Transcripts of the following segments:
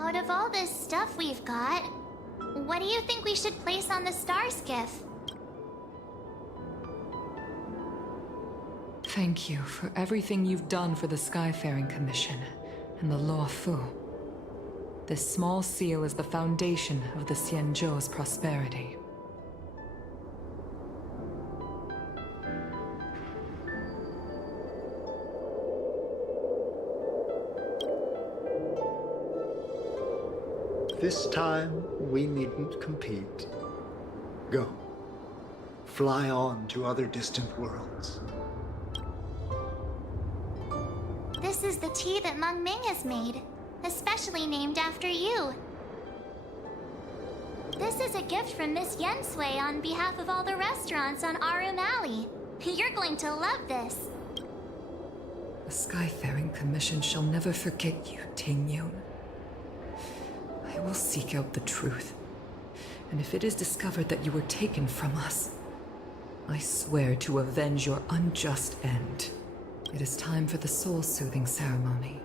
Out of all this stuff we've got, what do you think we should place on the star skiff? Thank you for everything you've done for the Skyfaring Commission and the Law Fu. This small seal is the foundation of the Xianzhou's prosperity. This time, we needn't compete. Go. Fly on to other distant worlds. This is the tea that Meng Ming has made, especially named after you. This is a gift from Miss Yensui on behalf of all the restaurants on Arum Alley. You're going to love this. The Skyfaring Commission shall never forget you, Ting Yun. I will seek out the truth. And if it is discovered that you were taken from us, I swear to avenge your unjust end. It is time for the soul-soothing ceremony.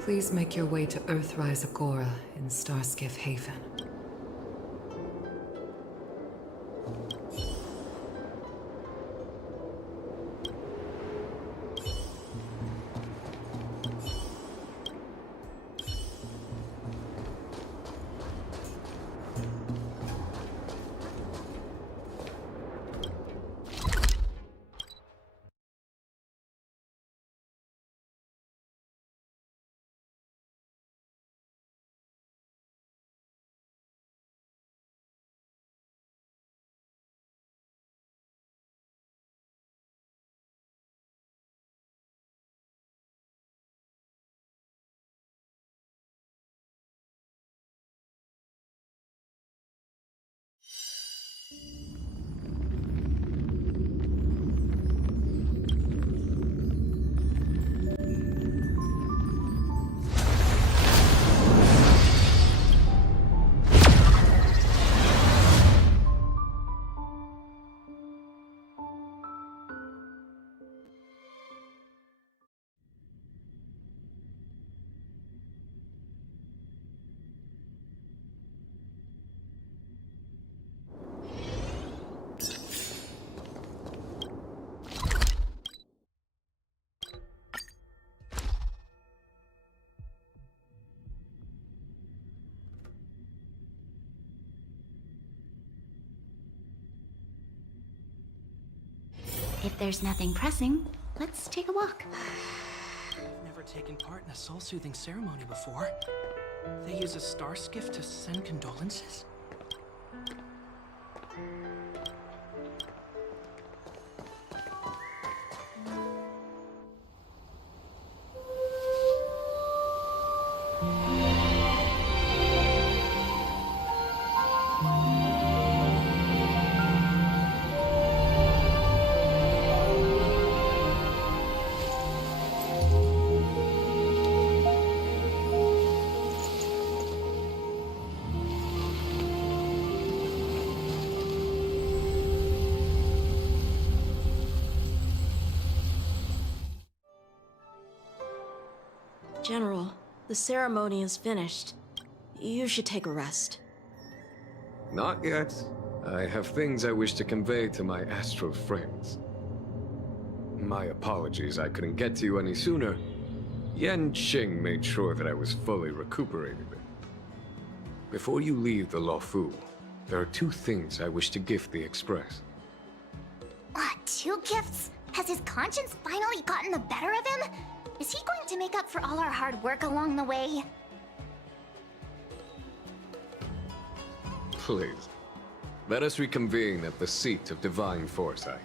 Please make your way to Earthrise Agora in Starskiff Haven. If there's nothing pressing, let's take a walk. Never taken part in a soul-soothing ceremony before. They use a star skiff to send condolences? General, the ceremony is finished. You should take a rest. Not yet. I have things I wish to convey to my astral friends. My apologies I couldn't get to you any sooner. Yan Qing made sure that I was fully recuperated. Before you leave the Luofu, There are two things I wish to gift the Express. Two gifts? Has his conscience finally gotten the better of him? Is he going to make up for all our hard work along the way? Please, let us reconvene at the seat of divine foresight.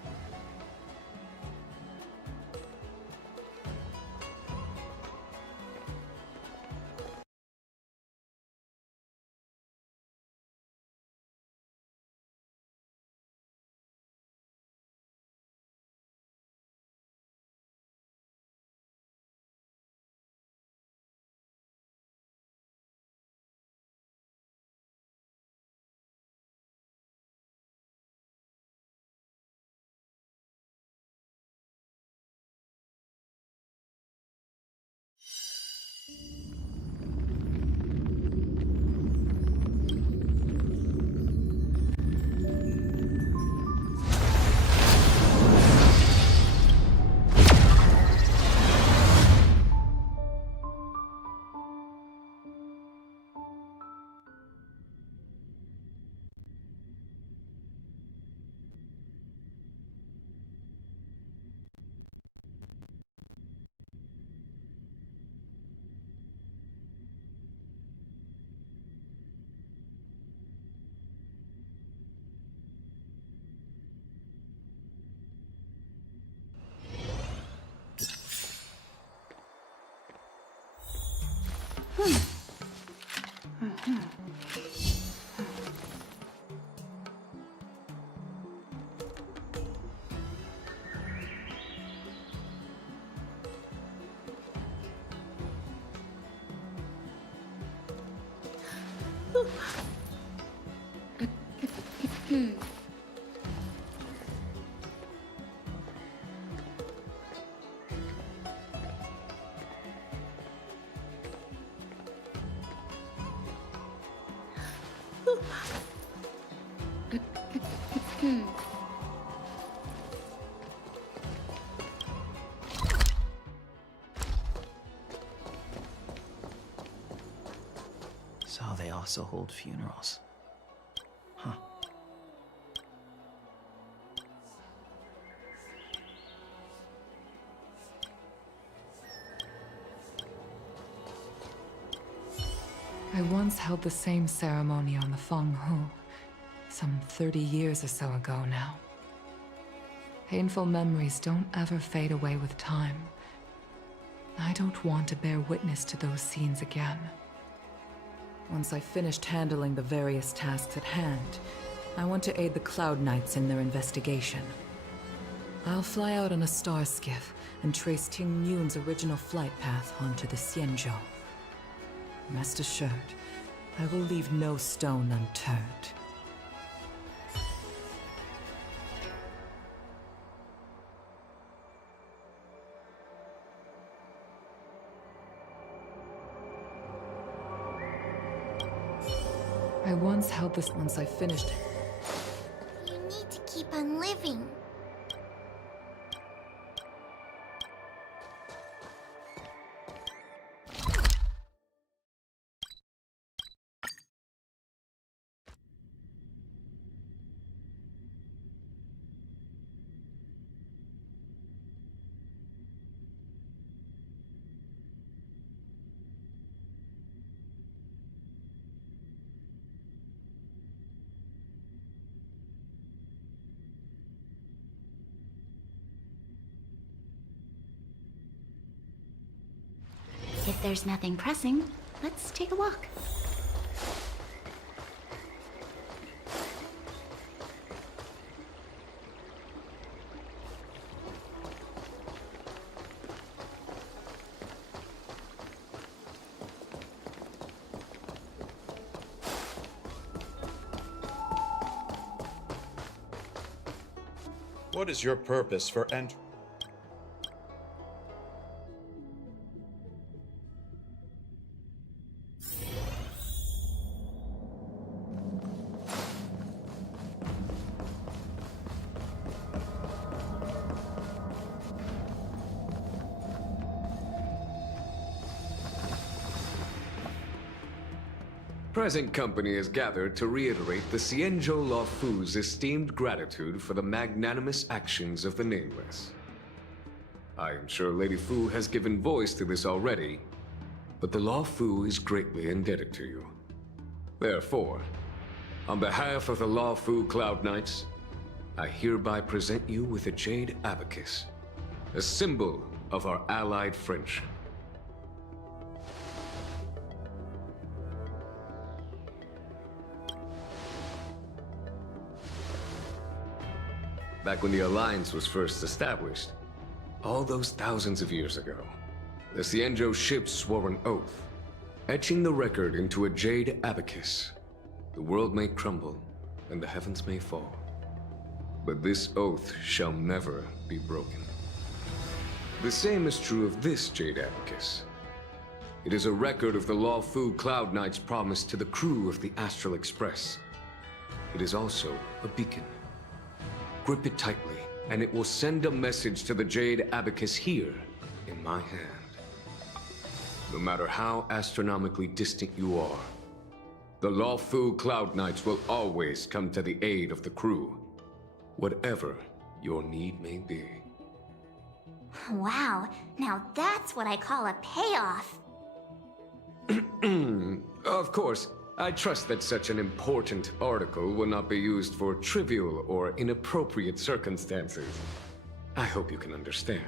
So they also hold funerals. Huh. I once held the same ceremony on the Feng Hu, some 30 years or so ago now. Painful memories don't ever fade away with time. I don't want to bear witness to those scenes again. Once I've finished handling the various tasks at hand, I want to aid the Cloud Knights in their investigation. I'll fly out on a star skiff and trace Ting Yun's original flight path onto the Xianzhou. Rest assured, I will leave no stone unturned. I once held this once I finished it. You need to keep on living. If there's nothing pressing, let's take a walk. What is your purpose for entering? present company is gathered to reiterate the Xianzhou Luofu's esteemed gratitude for the magnanimous actions of the Nameless. I am sure Lady Fu has given voice to this already, but the Luofu is greatly indebted to you. Therefore, on behalf of the Luofu Cloud Knights, I hereby present you with a jade abacus, a symbol of our allied friendship. Back when the Alliance was first established, all those thousands of years ago, the Xianzhou ships swore an oath, etching the record into a jade abacus. The world may crumble, and the heavens may fall, but this oath shall never be broken. The same is true of this jade abacus. It is a record of the Luofu Cloud Knight's promise to the crew of the Astral Express. It is also a beacon. Grip it tightly, and it will send a message to the jade abacus here in my hand. No matter how astronomically distant you are, the Luofu Cloud Knights will always come to the aid of the crew, whatever your need may be. Wow, now that's what I call a payoff. Of course, I trust that such an important article will not be used for trivial or inappropriate circumstances. I hope you can understand.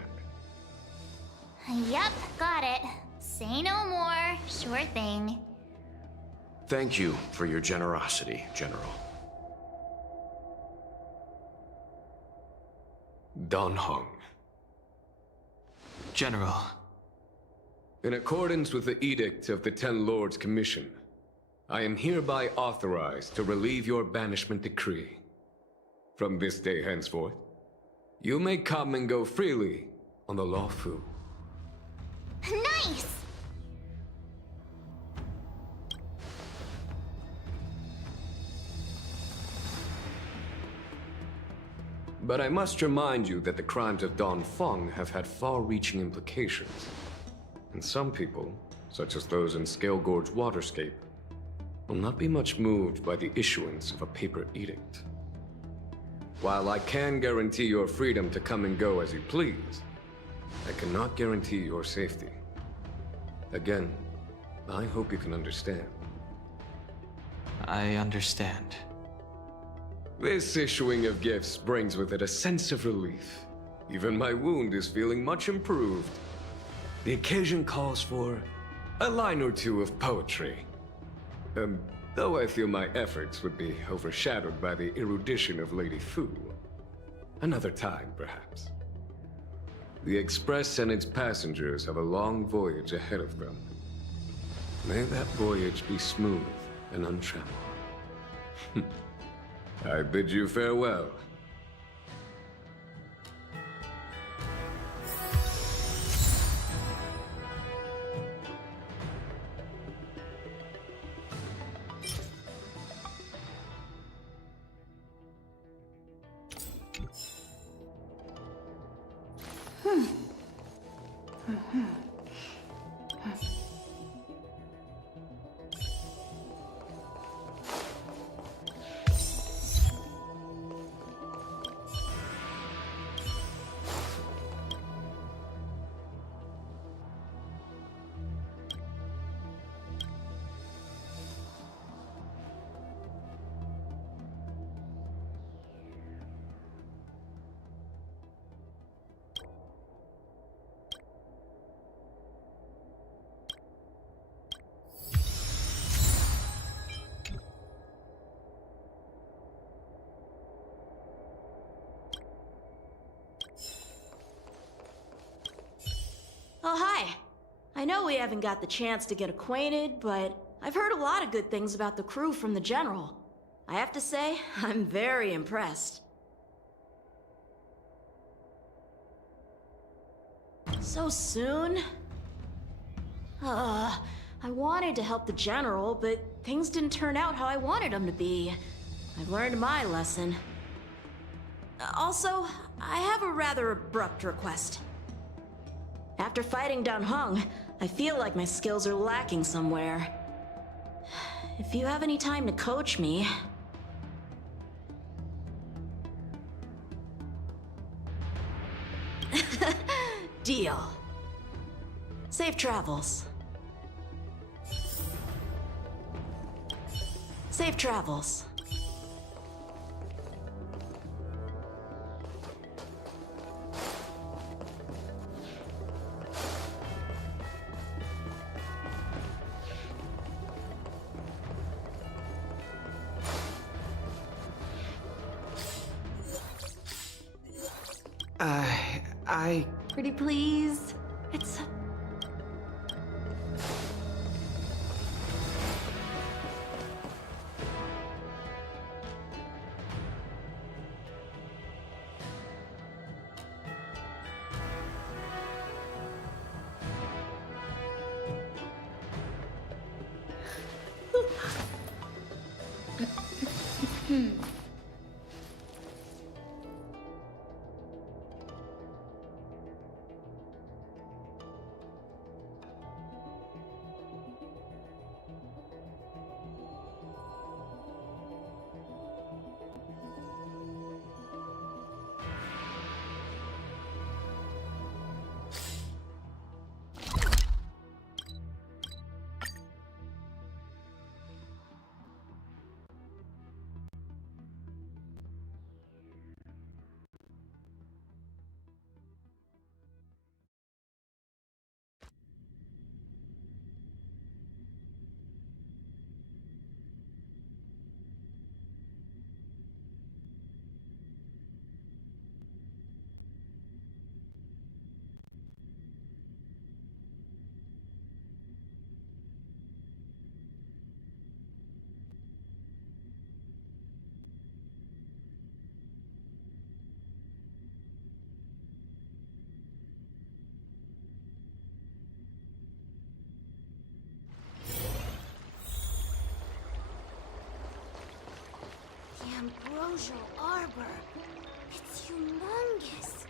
Yep, got it. Say no more. Sure thing. Thank you for your generosity, General. Don Hong. General. In accordance with the Edict of the Ten Lords Commission, I am hereby authorized to relieve your banishment decree. From this day henceforth, you may come and go freely on the Luofu. Nice! But I must remind you that the crimes of Don Feng have had far-reaching implications. And some people, such as those in Scale Gorge Waterscape, will not be much moved by the issuance of a paper edict. While I can guarantee your freedom to come and go as you please, I cannot guarantee your safety. Again, I hope you can understand. I understand. This issuing of gifts brings with it a sense of relief. Even my wound is feeling much improved. The occasion calls for a line or two of poetry. Though I feel my efforts would be overshadowed by the erudition of Lady Fu. Another time, perhaps. The Express and its passengers have a long voyage ahead of them. May that voyage be smooth and untrammeled. I bid you farewell. Oh, hi. I know we haven't got the chance to get acquainted, but I've heard a lot of good things about the crew from the General. I have to say, I'm very impressed. So soon? I wanted to help the General, but things didn't turn out how I wanted them to be. I've learned my lesson. Also, I have a rather abrupt request. After fighting Don Hong, I feel like my skills are lacking somewhere. if you have any time to coach me... Deal. Safe travels. Safe travels. Pretty please? It's... The Ambrosial Arbor. It's humongous.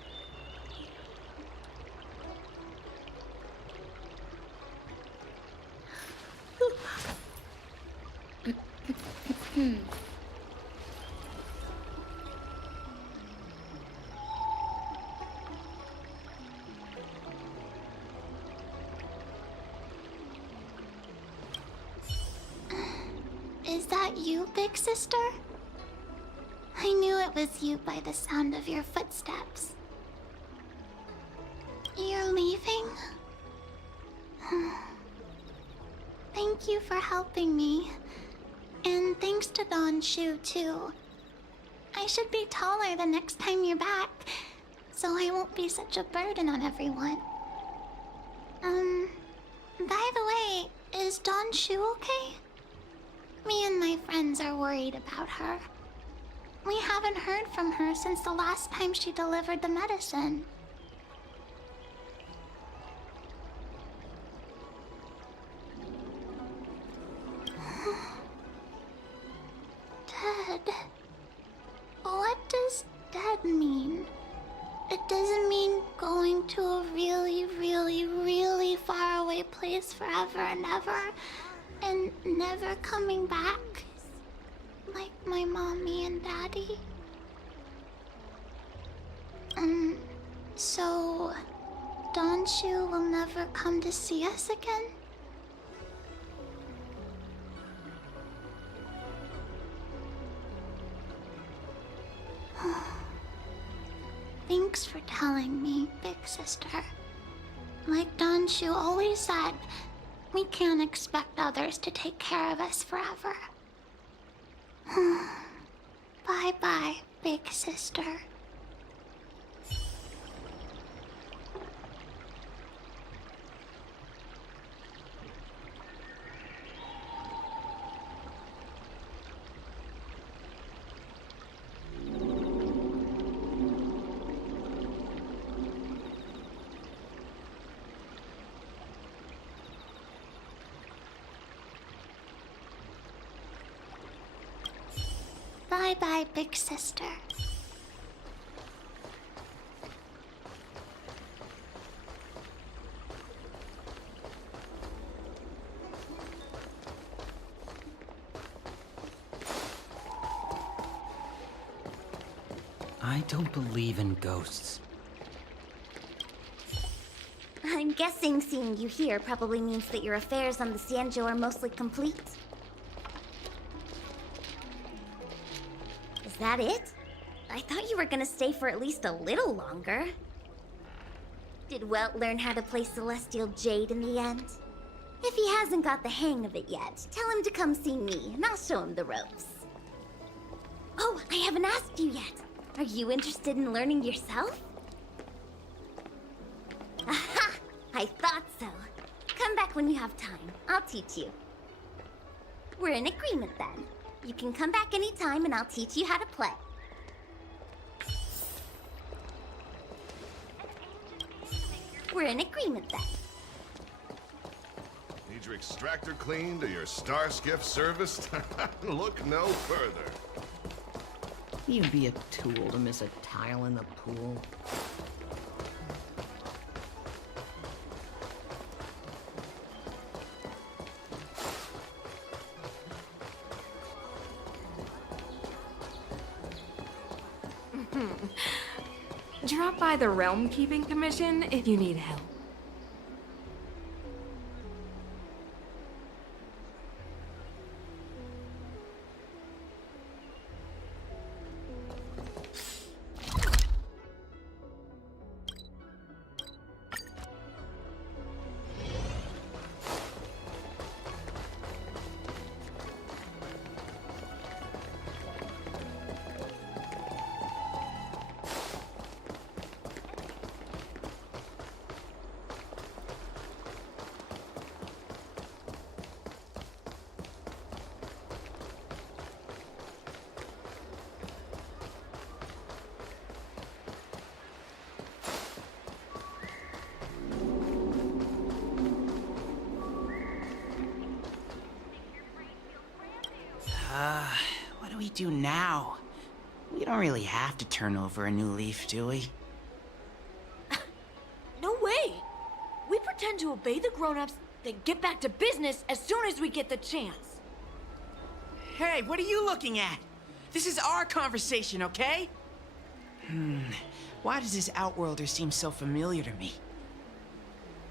Is that you, big sister? I knew it was you by the sound of your footsteps. You're leaving? Thank you for helping me. And thanks to Don Shu, too. I should be taller the next time you're back, so I won't be such a burden on everyone. By the way, is Don Shu okay? Me and my friends are worried about her. We haven't heard from her since the last time she delivered the medicine. Dead. What does dead mean? It doesn't mean going to a really, really, really far away place forever and ever, and never coming back. Like my mommy and daddy. So Don Shu will never come to see us again? Thanks for telling me, big sister. Like Don Shu always said, we can't expect others to take care of us forever. Bye-bye, big sister. Bye-bye, big sister. I don't believe in ghosts. I'm guessing seeing you here probably means that your affairs on the Sanjo are mostly complete. Is that it? I thought you were gonna stay for at least a little longer. Did Welt learn how to play Celestial Jade in the end? If he hasn't got the hang of it yet, tell him to come see me, and I'll show him the ropes. Oh, I haven't asked you yet. Are you interested in learning yourself? Aha! I thought so. Come back when you have time. I'll teach you. We're in agreement then. You can come back anytime and I'll teach you how to play. We're in agreement then. Need your extractor cleaned or your star skiff serviced? Look no further. You'd be a tool to miss a tile in the pool. Drop by the Realm Keeping Commission if you need help. What do we do now? We don't really have to turn over a new leaf, do we? No way! We pretend to obey the grown-ups, then get back to business as soon as we get the chance. Hey, what are you looking at? This is our conversation, okay? Why does this Outworlder seem so familiar to me?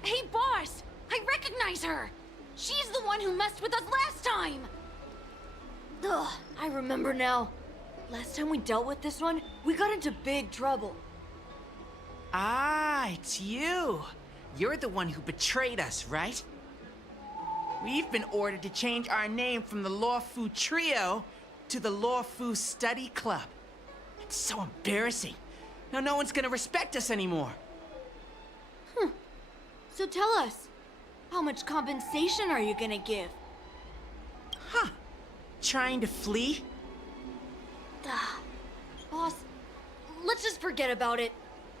Hey, boss! I recognize her! She's the one who messed with us last time! Ugh, I remember now. Last time we dealt with this one, we got into big trouble. Ah, it's you. You're the one who betrayed us, right? We've been ordered to change our name from the Lawfu Trio to the Lawfu Study Club. It's so embarrassing. Now no one's gonna respect us anymore. So tell us, how much compensation are you gonna give? Huh. Trying to flee? Boss, let's just forget about it.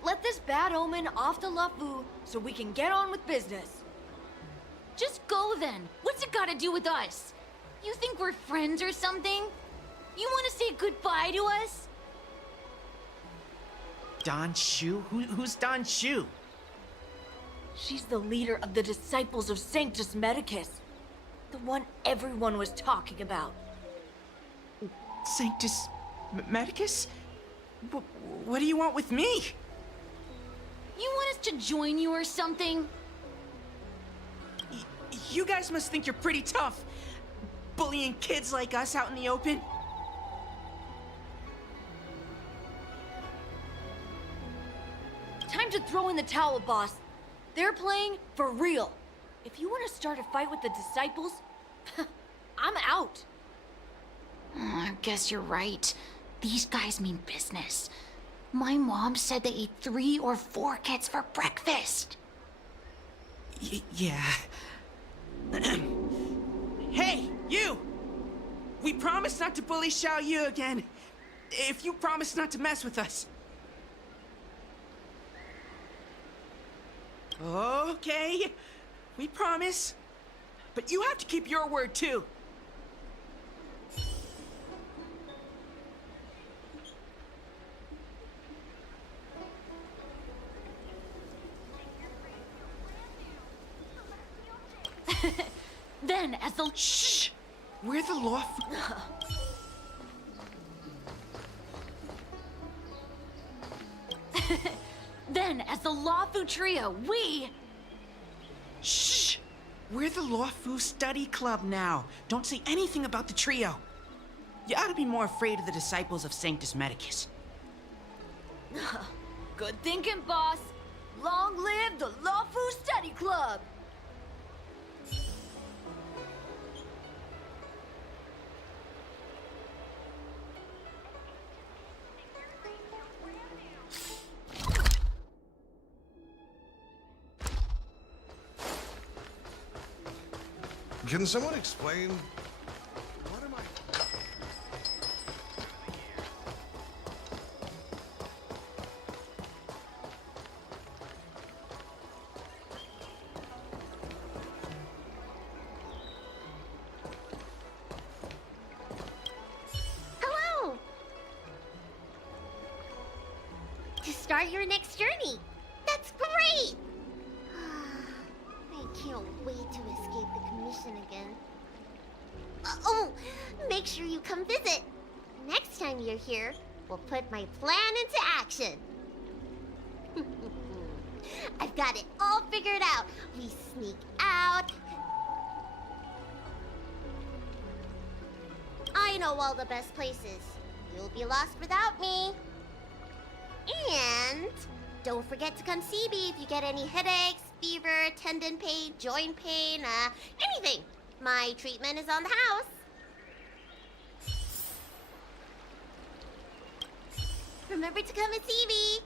Let this bad omen off the Lafu so we can get on with business. Just go then. What's it got to do with us? You think we're friends or something? You want to say goodbye to us? Don Shu? Who's Don Shu? She's the leader of the Disciples of Sanctus Medicus. The one everyone was talking about. Sanctus Medicus? What do you want with me? You want us to join you or something? You guys must think you're pretty tough, bullying kids like us out in the open. Time to throw in the towel, boss. They're playing for real. If you want to start a fight with the Disciples, I'm out. I guess you're right. These guys mean business. My mom said they ate 3 or 4 kids for breakfast. Yeah. Hey, you! We promise not to bully Xiao Yu again. If you promise not to mess with us. Okay, we promise. But you have to keep your word too. Then, as the— Shh! We're the law. Then, as the Lawfu Trio, we... Shh! We're the Lawfu Study Club now. Don't say anything about the trio. You ought to be more afraid of the disciples of Sanctus Medicus. Good thinking, boss. Long live the Lawfu Study Club! Can someone explain? What am I? Hello! To start your next journey. That's great! I can't wait to escape the commission again. Oh, make sure you come visit. Next time you're here, we'll put my plan into action. I've got it all figured out. We sneak out. I know all the best places. You'll be lost without me. And don't forget to come see me if you get any headaches, fever, tendon pain, joint pain, anything. My treatment is on the house. Remember to come and see me.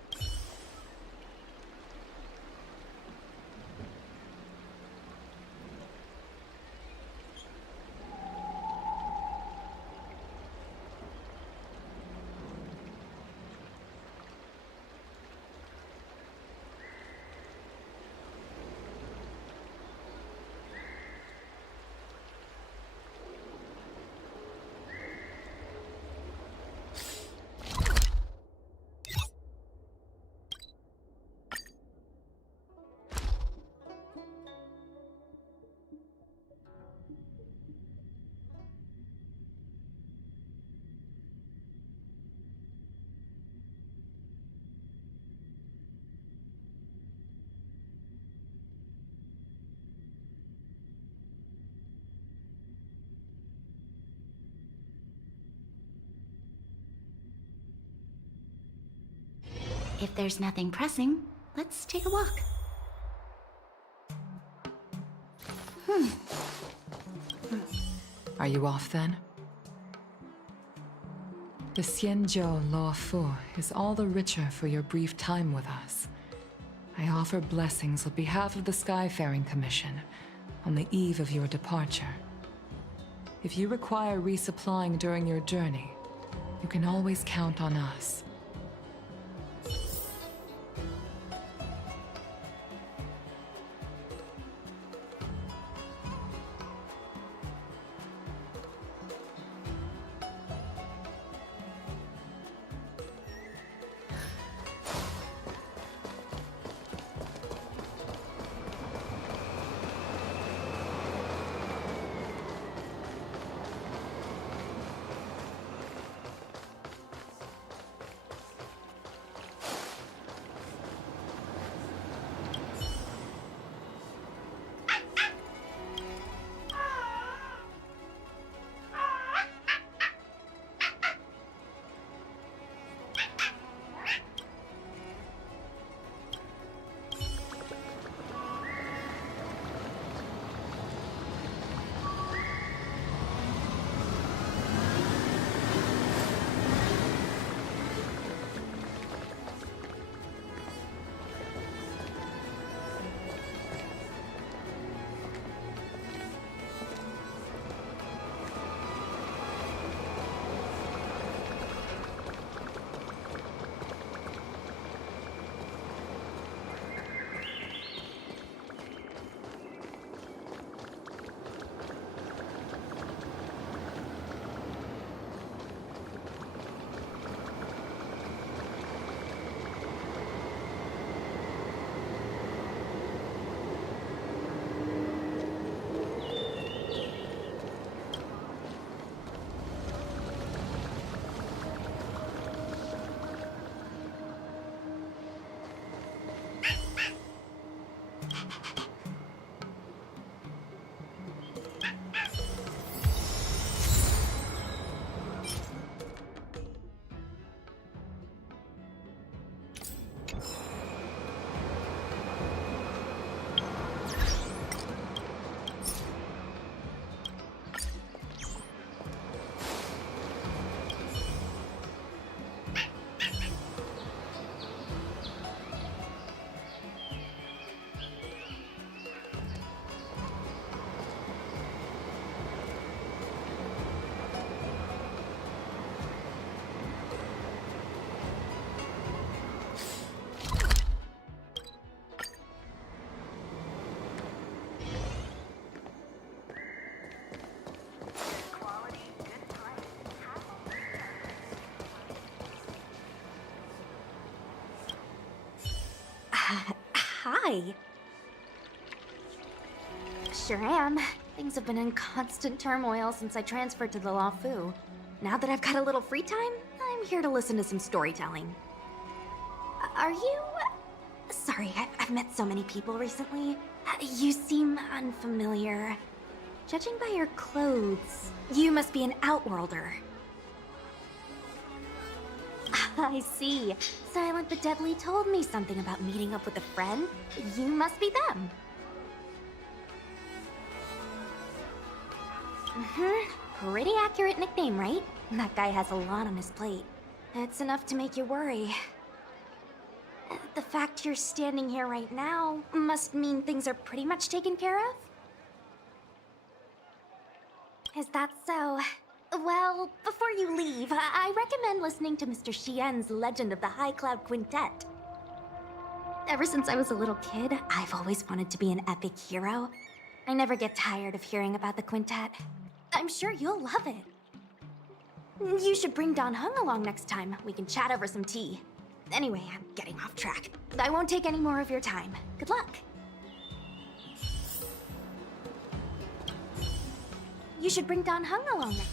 If there's nothing pressing, let's take a walk. Are you off then? The Xianzhou Lawfu is all the richer for your brief time with us. I offer blessings on behalf of the Skyfaring Commission on the eve of your departure. If you require resupplying during your journey, you can always count on us. Hi. Sure am. Things have been in constant turmoil since I transferred to the Law Fu. Now that I've got a little free time, I'm here to listen to some storytelling. Are you... Sorry, I've met so many people recently. You seem unfamiliar. Judging by your clothes, you must be an Outworlder. I see. Silent but Deadly told me something about meeting up with a friend. You must be them. Pretty accurate nickname, right? That guy has a lot on his plate. It's enough to make you worry. The fact you're standing here right now must mean things are pretty much taken care of? Is that so? Well, before you leave, I recommend listening to Mr. Xian's Legend of the High Cloud Quintet. Ever since I was a little kid, I've always wanted to be an epic hero. I never get tired of hearing about the quintet. I'm sure you'll love it. You should bring Don Hung along next time. We can chat over some tea. Anyway, I'm getting off track. I won't take any more of your time. Good luck. You should bring Don Hung along next.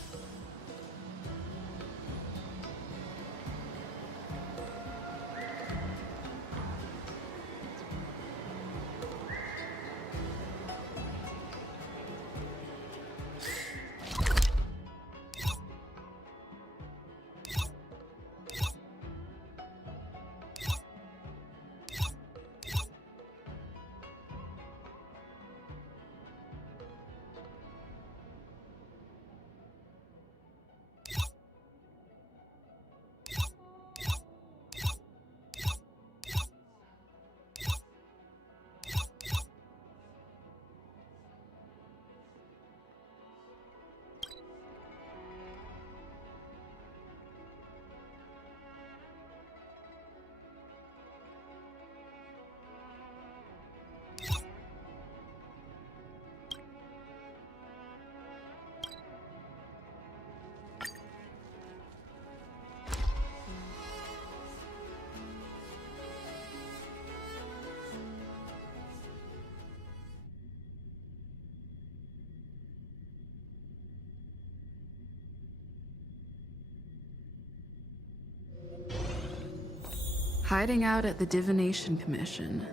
Hiding out at the Divination Commission.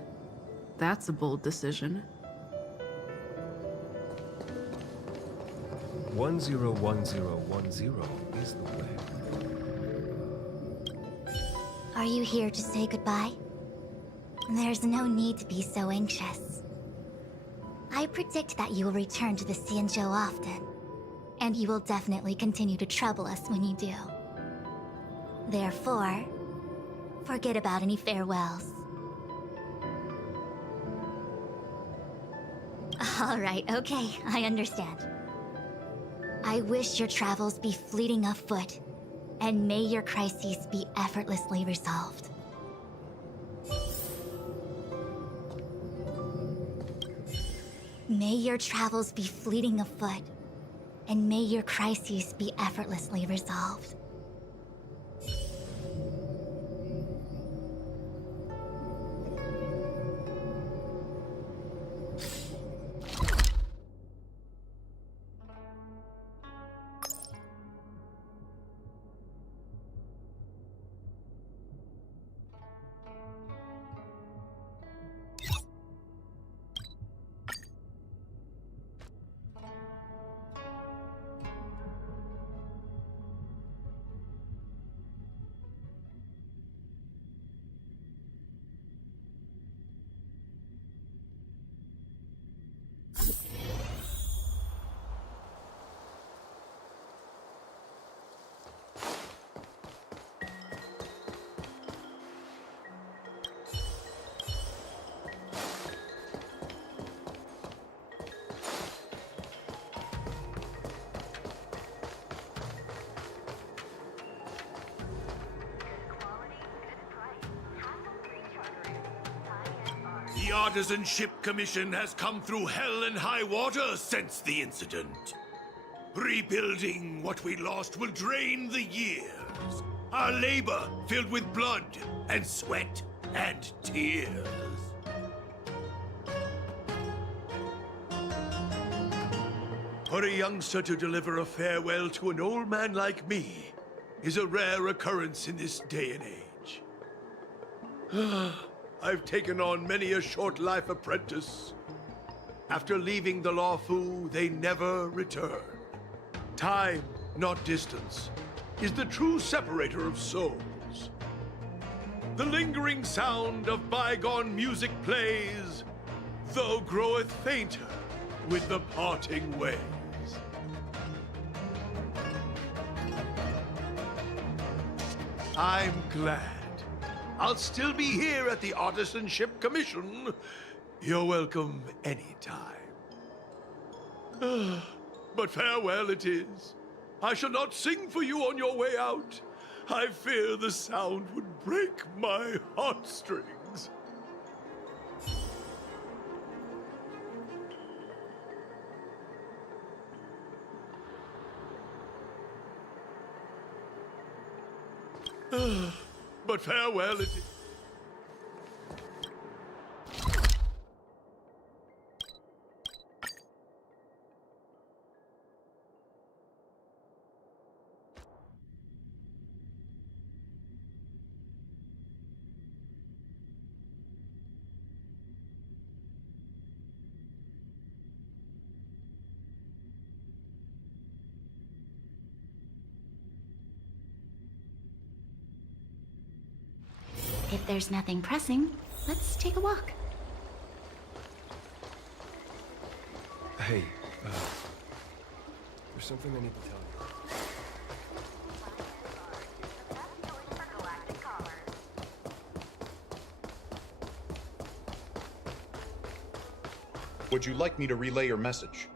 That's a bold decision. 101010 is the way. Are you here to say goodbye? There's no need to be so anxious. I predict that you will return to the Xianzhou often, and you will definitely continue to trouble us when you do. Therefore, forget about any farewells. All right, okay, I understand. I wish your travels be fleeting of foot, and may your crises be effortlessly resolved. May your travels be fleeting of foot, and may your crises be effortlessly resolved. The Artisanship Commission has come through hell and high water since the incident. Rebuilding what we lost will drain the years. Our labor filled with blood and sweat and tears. For a youngster to deliver a farewell to an old man like me is a rare occurrence in this day and age. I've taken on many a short-life apprentice. After leaving the Lawfu, they never return. Time, not distance, is the true separator of souls. The lingering sound of bygone music plays, though groweth fainter with the parting ways. I'm glad. I'll still be here at the Artisanship Commission. You're welcome anytime. But farewell it is. I shall not sing for you on your way out. I fear the sound would break my heartstrings. But farewell it is. If there's nothing pressing, let's take a walk. Hey, there's something I need to tell you. Would you like me to relay your message?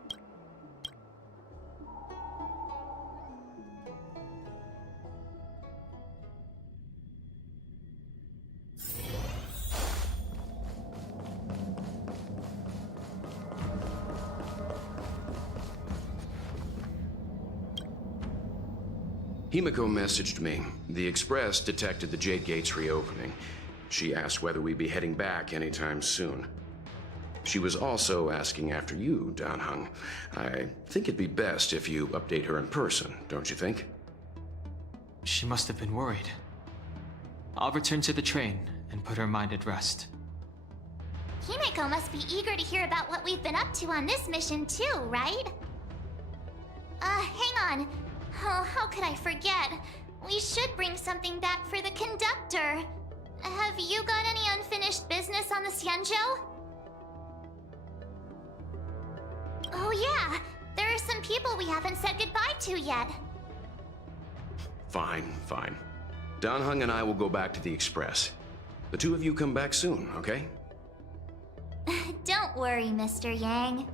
Himiko messaged me. The Express detected the Jade Gate's reopening. She asked whether we'd be heading back anytime soon. She was also asking after you, Danhung. I think it'd be best if you update her in person, don't you think? She must have been worried. I'll return to the train and put her mind at rest. Himeko must be eager to hear about what we've been up to on this mission too, right? Hang on. Oh, how could I forget? We should bring something back for the conductor. Have you got any unfinished business on the Xianzhou? Oh yeah, there are some people we haven't said goodbye to yet. Fine, fine. Danhung and I will go back to the Express. The two of you come back soon, okay? Don't worry, Mr. Yang.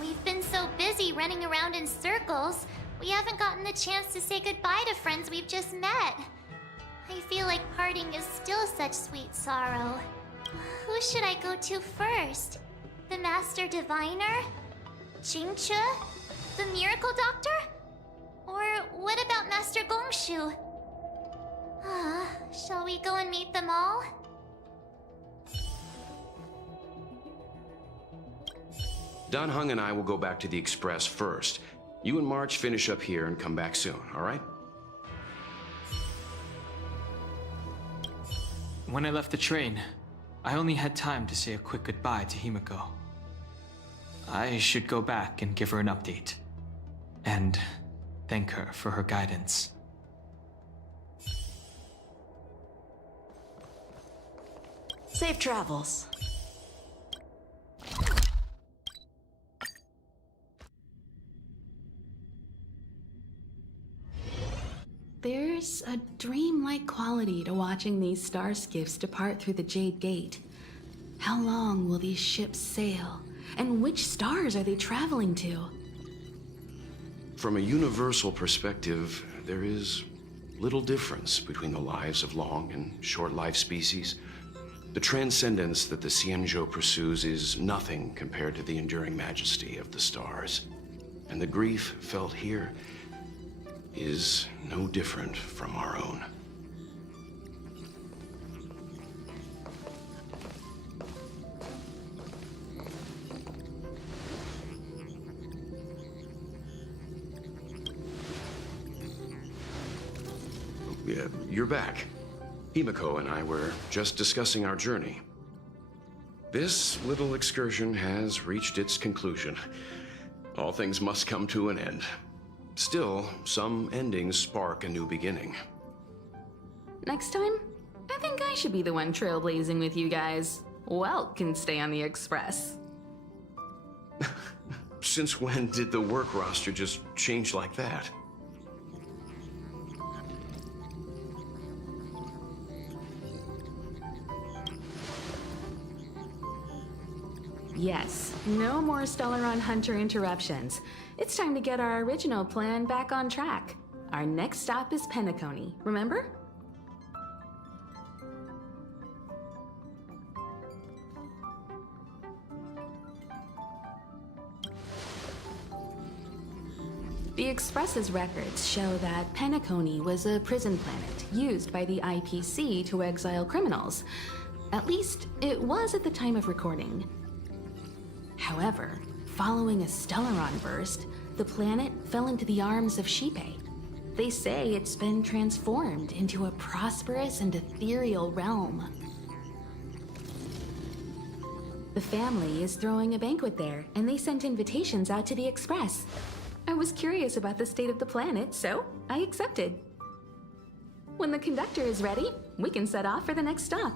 We've been so busy running around in circles, we haven't gotten the chance to say goodbye to friends we've just met. I feel like parting is still such sweet sorrow. Who should I go to first? The Master Diviner? Jingche? The Miracle Doctor? Or what about Master Gongshu? Shall we go and meet them all? Danhung and I will go back to the Express first. You and March finish up here and come back soon, all right? When I left the train, I only had time to say a quick goodbye to Himiko. I should go back and give her an update. And thank her for her guidance. Safe travels. There's a dreamlike quality to watching these star skiffs depart through the Jade Gate. How long will these ships sail? And which stars are they traveling to? From a universal perspective, there is little difference between the lives of long and short-lived species. The transcendence that the Xianzhou pursues is nothing compared to the enduring majesty of the stars. And the grief felt here is no different from our own. you're back. Himiko and I were just discussing our journey. This little excursion has reached its conclusion. All things must come to an end. Still, some endings spark a new beginning. Next time, I think I should be the one trailblazing with you guys. Welt can stay on the Express. Since when did the work roster just change like that? Yes, no more Stellaron Hunter interruptions. It's time to get our original plan back on track. Our next stop is Penacony, remember? The Express's records show that Penacony was a prison planet used by the IPC to exile criminals. At least, it was at the time of recording. However, following a Stellaron burst, the planet fell into the arms of Shipe. They say it's been transformed into a prosperous and ethereal realm. The family is throwing a banquet there, and they sent invitations out to the Express. I was curious about the state of the planet, so I accepted. When the conductor is ready, we can set off for the next stop.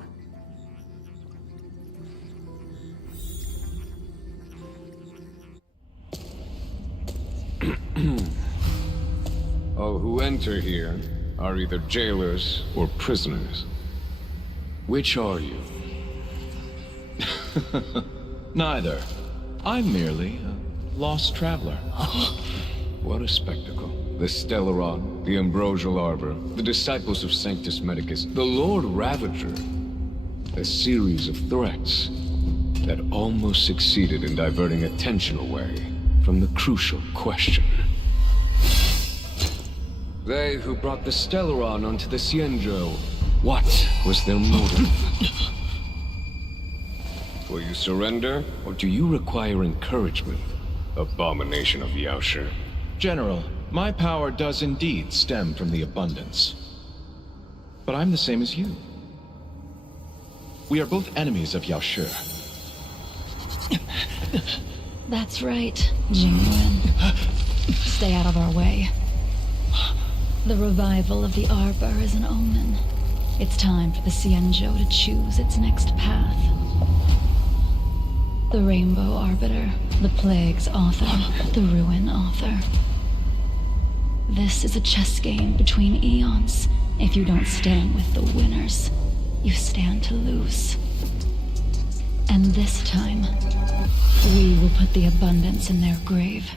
All who enter here are either jailers or prisoners. Which are you? Neither. I'm merely a lost traveler. What a spectacle. The Stellaron, the Ambrosial Arbor, the Disciples of Sanctus Medicus, the Lord Ravager. A series of threats that almost succeeded in diverting attention away from the crucial question. They who brought the Stellaron onto the Cienjo, what was their motive? Will you surrender, or do you require encouragement? Abomination of Yaoshi. General, my power does indeed stem from the abundance. But I'm the same as you. We are both enemies of Yaoshi. That's right, Jingyuan. Stay out of our way. The revival of the Arbor is an omen. It's time for the Cienjo to choose its next path. The Rainbow Arbiter, the Plague's author, the Ruin author. This is a chess game between eons. If you don't stand with the winners, you stand to lose. And this time, we will put the abundance in their grave.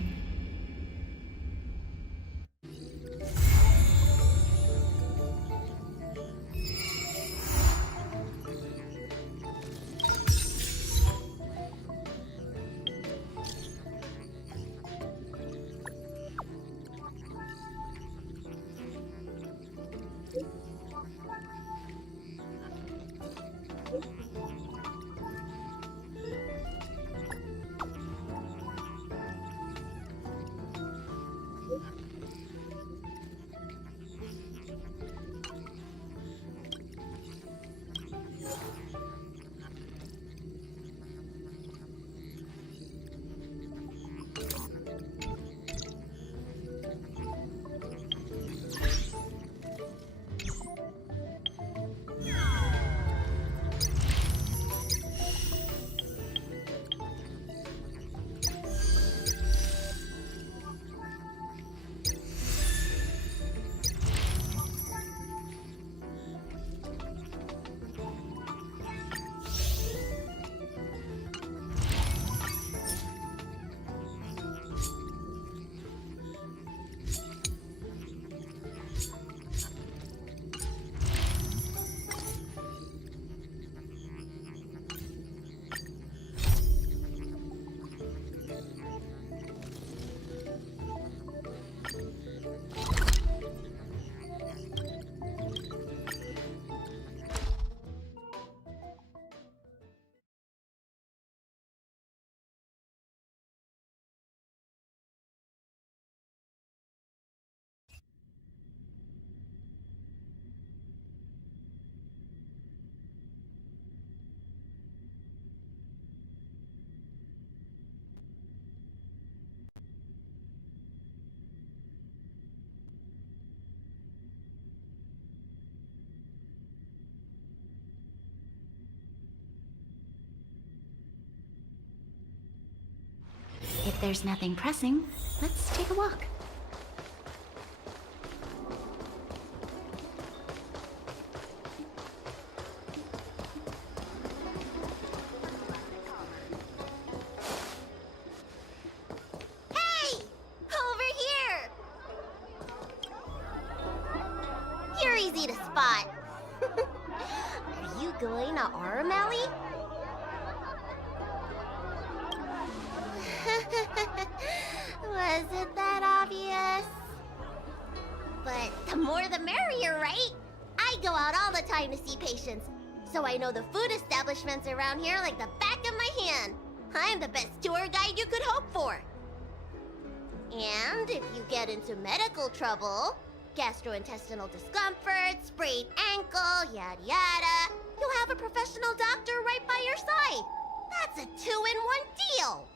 there's nothing pressing, let's take a walk. Hey! Over here! You're easy to spot. Are you going to Aurum Alley? Was it that obvious? But the more the merrier, right? I go out all the time to see patients, so I know the food establishments around here like the back of my hand. I'm the best tour guide you could hope for. And if you get into medical trouble, gastrointestinal discomfort, sprained ankle, yada yada, you'll have a professional doctor right by your side. That's a 2-in-1 deal.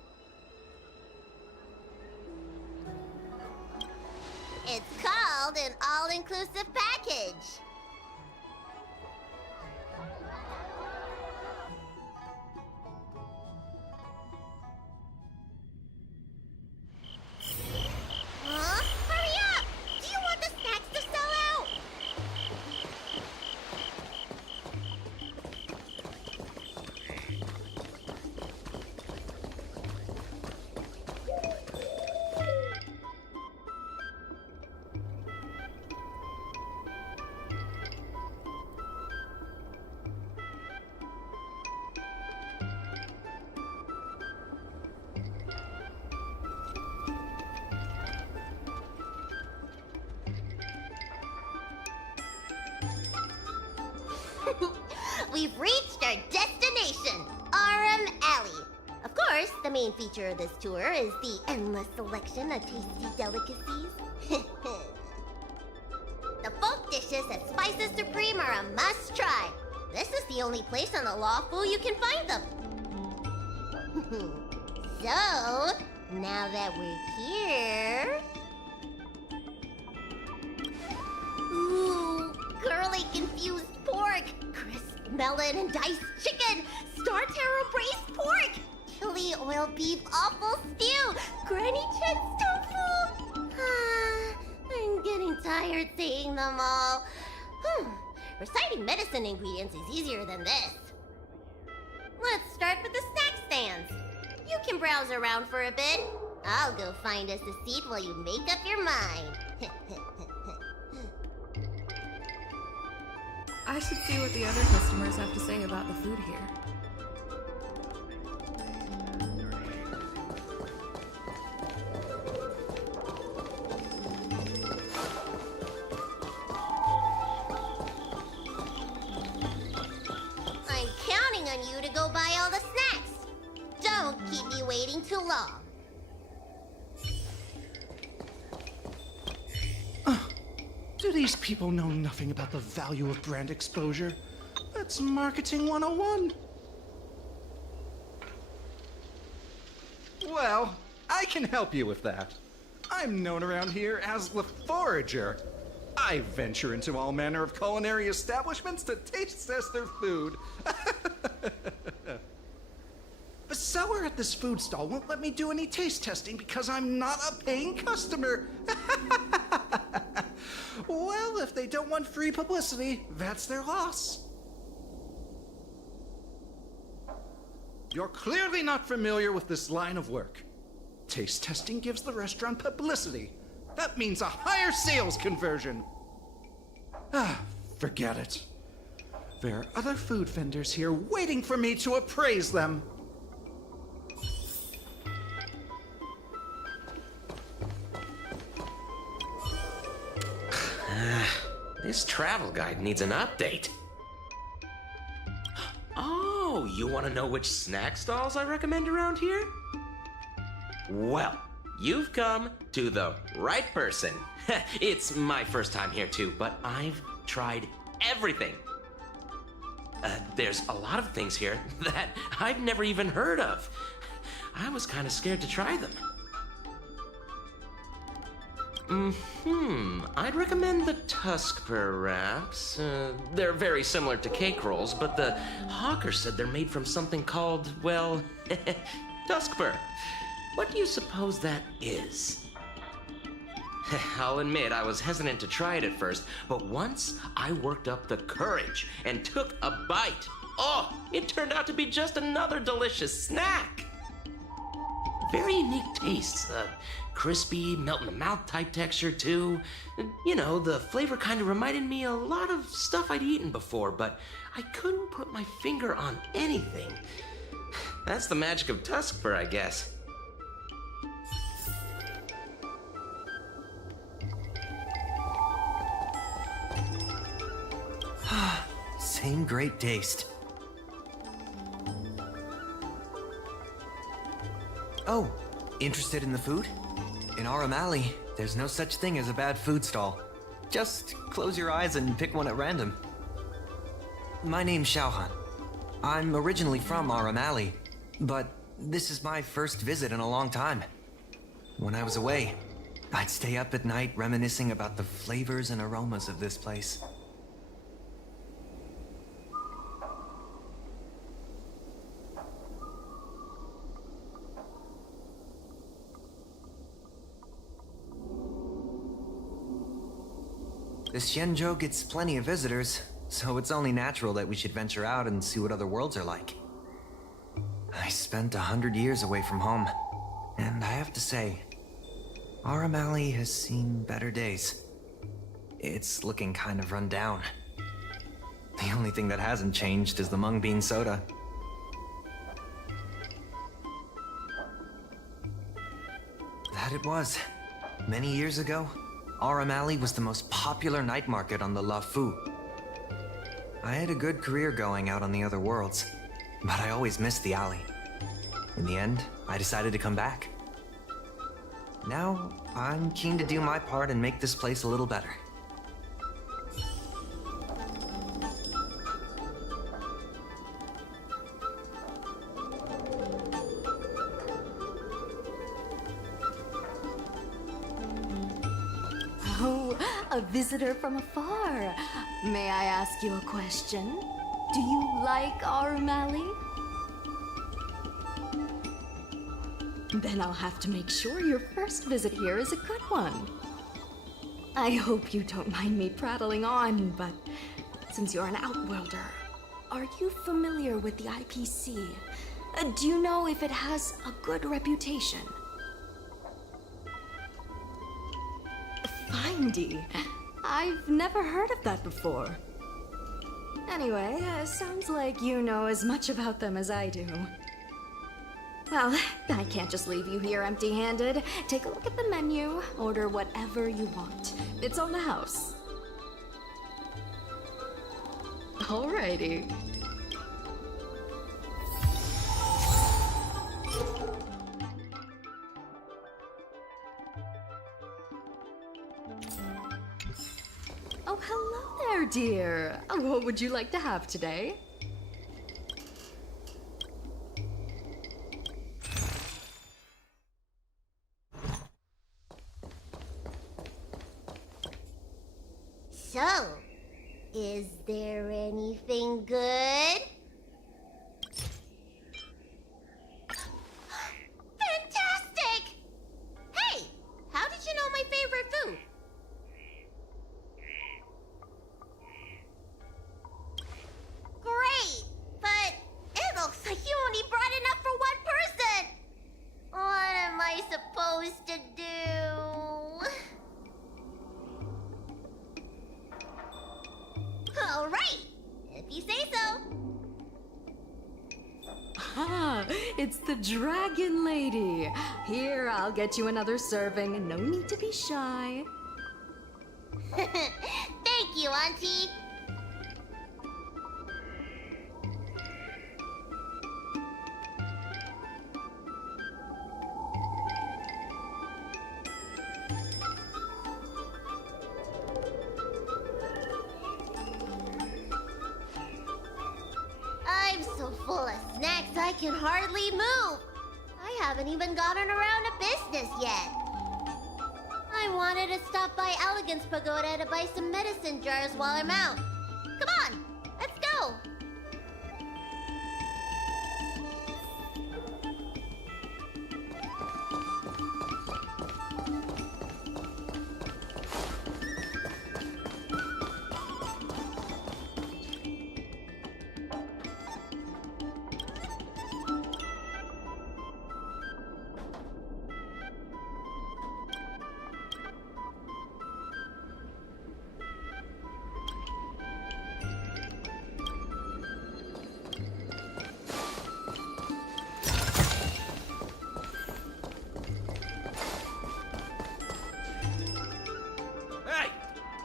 It's called an all-inclusive package. Huh? Hurry up! Do you want the snacks to sell out? We've reached our destination, Aurum Alley. Of course, the main feature of this tour is the endless selection of tasty delicacies. The folk dishes at Spices Supreme are a must-try. This is the only place on the Lawfu you can find them. So, now that we're here... Ooh, girly confused pork, crisp melon and diced chicken, star taro braised pork, chili oil beef awful stew, granny chen's tofu. I'm getting tired saying them all. Reciting medicine ingredients is easier than this. Let's start with the snack stands. You can browse around for a bit. I'll go find us a seat while you make up your mind. I should see what the other customers have to say about the food here. I'm counting on you to go buy all the snacks. Don't keep me waiting too long. Do these people know nothing about the value of brand exposure? That's marketing 101. Well, I can help you with that. I'm known around here as the Forager. I venture into all manner of culinary establishments to taste test their food. The seller at this food stall won't let me do any taste testing because I'm not a paying customer. Well, if they don't want free publicity, that's their loss. You're clearly not familiar with this line of work. Taste testing gives the restaurant publicity. That means a higher sales conversion. Forget it. There are other food vendors here waiting for me to appraise them. This travel guide needs an update. Oh, you want to know which snack stalls I recommend around here? Well, you've come to the right person. It's my first time here too, but I've tried everything. There's a lot of things here that I've never even heard of. I was kind of scared to try them. I'd recommend the Tuskper wraps. They're very similar to cake rolls, but the hawker said they're made from something called, well, Tuskper. What do you suppose that is? I'll admit I was hesitant to try it at first, but once I worked up the courage and took a bite, oh, it turned out to be just another delicious snack. Very unique tastes. Crispy, melt-in-the-mouth type texture, too. You know, the flavor kind of reminded me a lot of stuff I'd eaten before, but I couldn't put my finger on anything. That's the magic of Tuskfur, I guess. Same great taste. Oh, interested in the food? In Aurum Alley, there's no such thing as a bad food stall. Just close your eyes and pick one at random. My name's Xiaohan. I'm originally from Aurum Alley, but this is my first visit in a long time. When I was away, I'd stay up at night reminiscing about the flavors and aromas of this place. The Xianzhou gets plenty of visitors, so it's only natural that we should venture out and see what other worlds are like. I spent 100 years away from home, and I have to say, Aurum Alley has seen better days. It's looking kind of run down. The only thing that hasn't changed is the mung bean soda. That it was. Many years ago, Aurum Alley was the most popular night market on the La Fu. I had a good career going out on the other worlds, but I always missed the alley. In the end, I decided to come back. Now, I'm keen to do my part and make this place a little better. Oh, a visitor from afar. May I ask you a question? Do you like Aurum Alley? Then I'll have to make sure your first visit here is a good one. I hope you don't mind me prattling on, but since you're an outworlder, are you familiar with the IPC? Do you know if it has a good reputation? Findy. I've never heard of that before. Anyway, sounds like you know as much about them as I do. Well, I can't just leave you here empty-handed. Take a look at the menu, order whatever you want. It's on the house. Alrighty. Oh, hello there, dear. What would you like to have today? So, is there anything good? Fantastic! Hey, how did you know my favorite food? Great, but it looks like you only brought enough for one person. What am I supposed to do? All right, if you say so. Ah, it's the Dragon Lady. Here, I'll get you another serving. No need to be shy. Thank you, Auntie. I'm so full of snacks I can hardly move. I haven't even gotten around to business yet. I wanted to stop by Elegance Pagoda to buy some medicine jars while I'm out. Come on, let's go.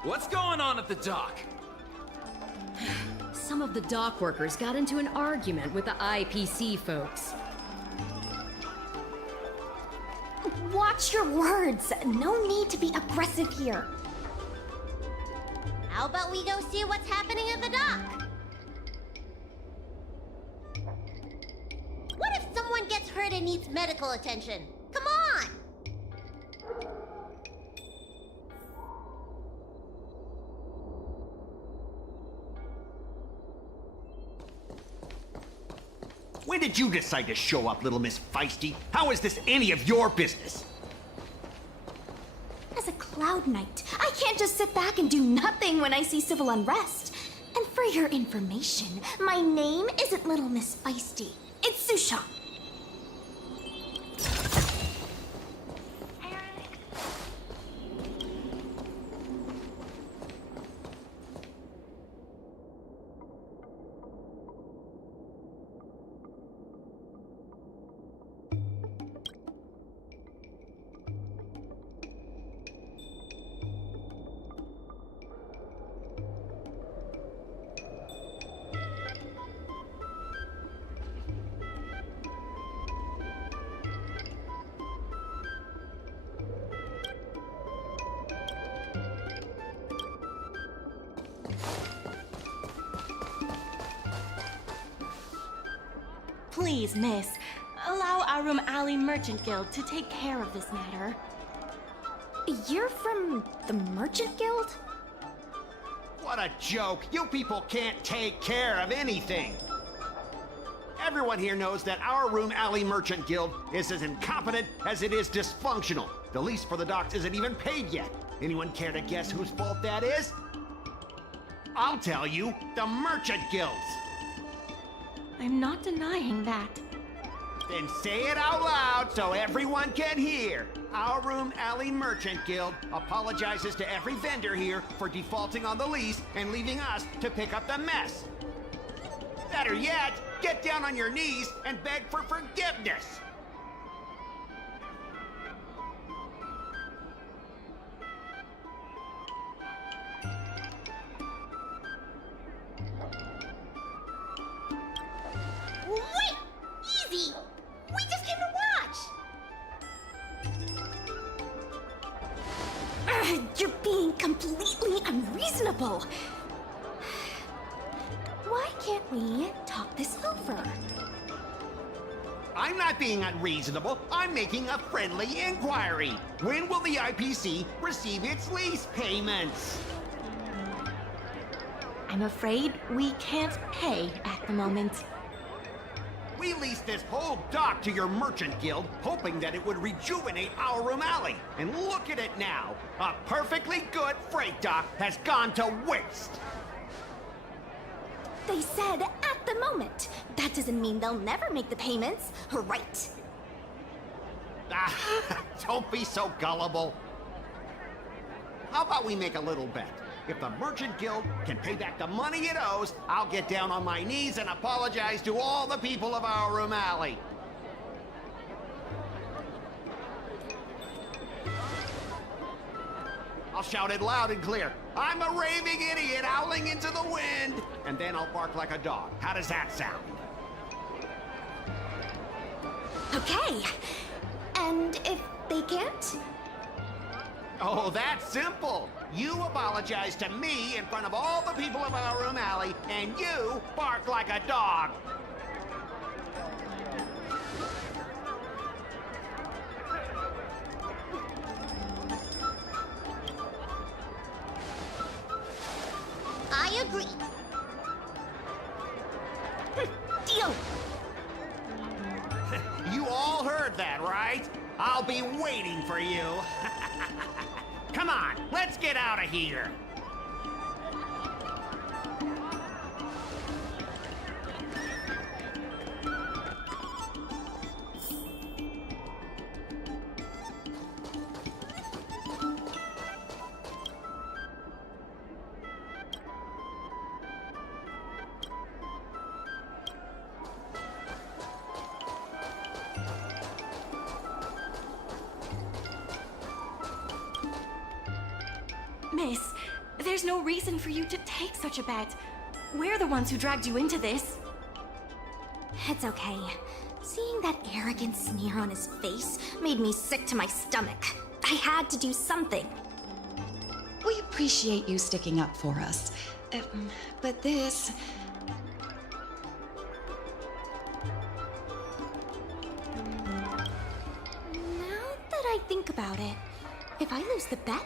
What's going on at the dock? Some of the dock workers got into an argument with the IPC folks. Watch your words. No need to be aggressive here. How about we go see what's happening at the dock? What if someone gets hurt and needs medical attention? Come on! When did you decide to show up, little Miss Feisty? How is this any of your business? As a Cloud Knight, I can't just sit back and do nothing when I see civil unrest. And for your information, my name isn't Little Miss Feisty. It's Susha. Please, miss, allow our Room Alley Merchant Guild to take care of this matter. You're from the Merchant Guild? What a joke! You people can't take care of anything! Everyone here knows that our Room Alley Merchant Guild is as incompetent as it is dysfunctional. The lease for the docks isn't even paid yet. Anyone care to guess whose fault that is? I'll tell you, the Merchant Guild's! I'm not denying that. Then say it out loud so everyone can hear. Our Room Alley Merchant Guild apologizes to every vendor here for defaulting on the lease and leaving us to pick up the mess. Better yet, get down on your knees and beg for forgiveness. Wait! Easy! We just came to watch! You're being completely unreasonable. Why can't we talk this over? I'm not being unreasonable. I'm making a friendly inquiry. When will the IPC receive its lease payments? I'm afraid we can't pay at the moment. We leased this whole dock to your merchant guild, hoping that it would rejuvenate our Room Alley. And look at it now. A perfectly good freight dock has gone to waste. They said at the moment. That doesn't mean they'll never make the payments, right? Don't be so gullible. How about we make a little bet? If the Merchant Guild can pay back the money it owes, I'll get down on my knees and apologize to all the people of our Room Alley. I'll shout it loud and clear. I'm a raving idiot howling into the wind. And then I'll bark like a dog. How does that sound? Okay. And if they can't? Oh, that's simple. You apologize to me in front of all the people of our Room Alley, and you bark like a dog. I agree. Deal. You all heard that, right? I'll be waiting for you. Come on, let's get out of here. Miss, There's no reason for you to take such a bet. We're the ones who dragged you into this. It's okay. Seeing that arrogant sneer on his face made me sick to my stomach. I had to do something. We appreciate you sticking up for us. But this... Now that I think about it, if I lose the bet,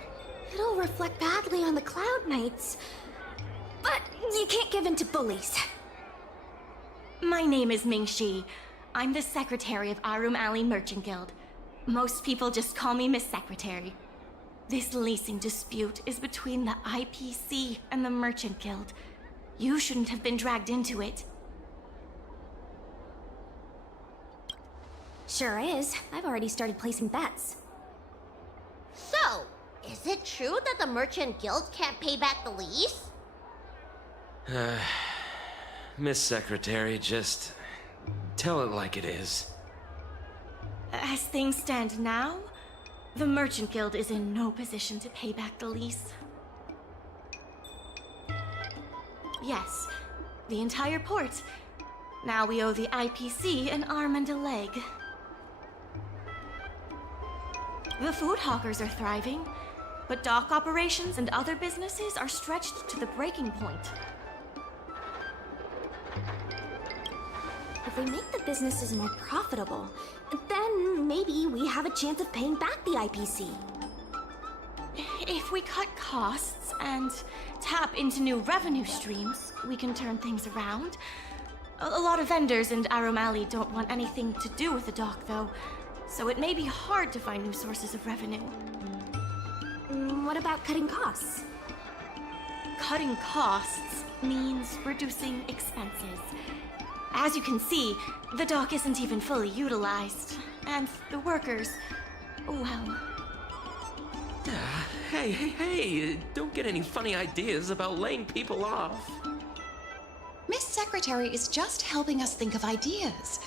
it'll reflect badly on the Cloud Knights. But you can't give in to bullies. My name is Ming-Shi. I'm the secretary of Arum Alley Merchant Guild. Most people just call me Miss Secretary. This leasing dispute is between the IPC and the Merchant Guild. You shouldn't have been dragged into it. Sure is. I've already started placing bets. So, is it true that the Merchant Guild can't pay back the lease? Miss Secretary, just tell it like it is. As things stand now, the Merchant Guild is in no position to pay back the lease. Yes, the entire port. Now we owe the IPC an arm and a leg. The food hawkers are thriving, but dock operations and other businesses are stretched to the breaking point. If we make the businesses more profitable, then maybe we have a chance of paying back the IPC. If we cut costs and tap into new revenue streams, we can turn things around. A lot of vendors in Arum Alley don't want anything to do with the dock, though, so it may be hard to find new sources of revenue. What about cutting costs? Cutting costs means reducing expenses. As you can see, the dock isn't even fully utilized, and the workers, well... Hey, don't get any funny ideas about laying people off. Miss Secretary is just helping us think of ideas.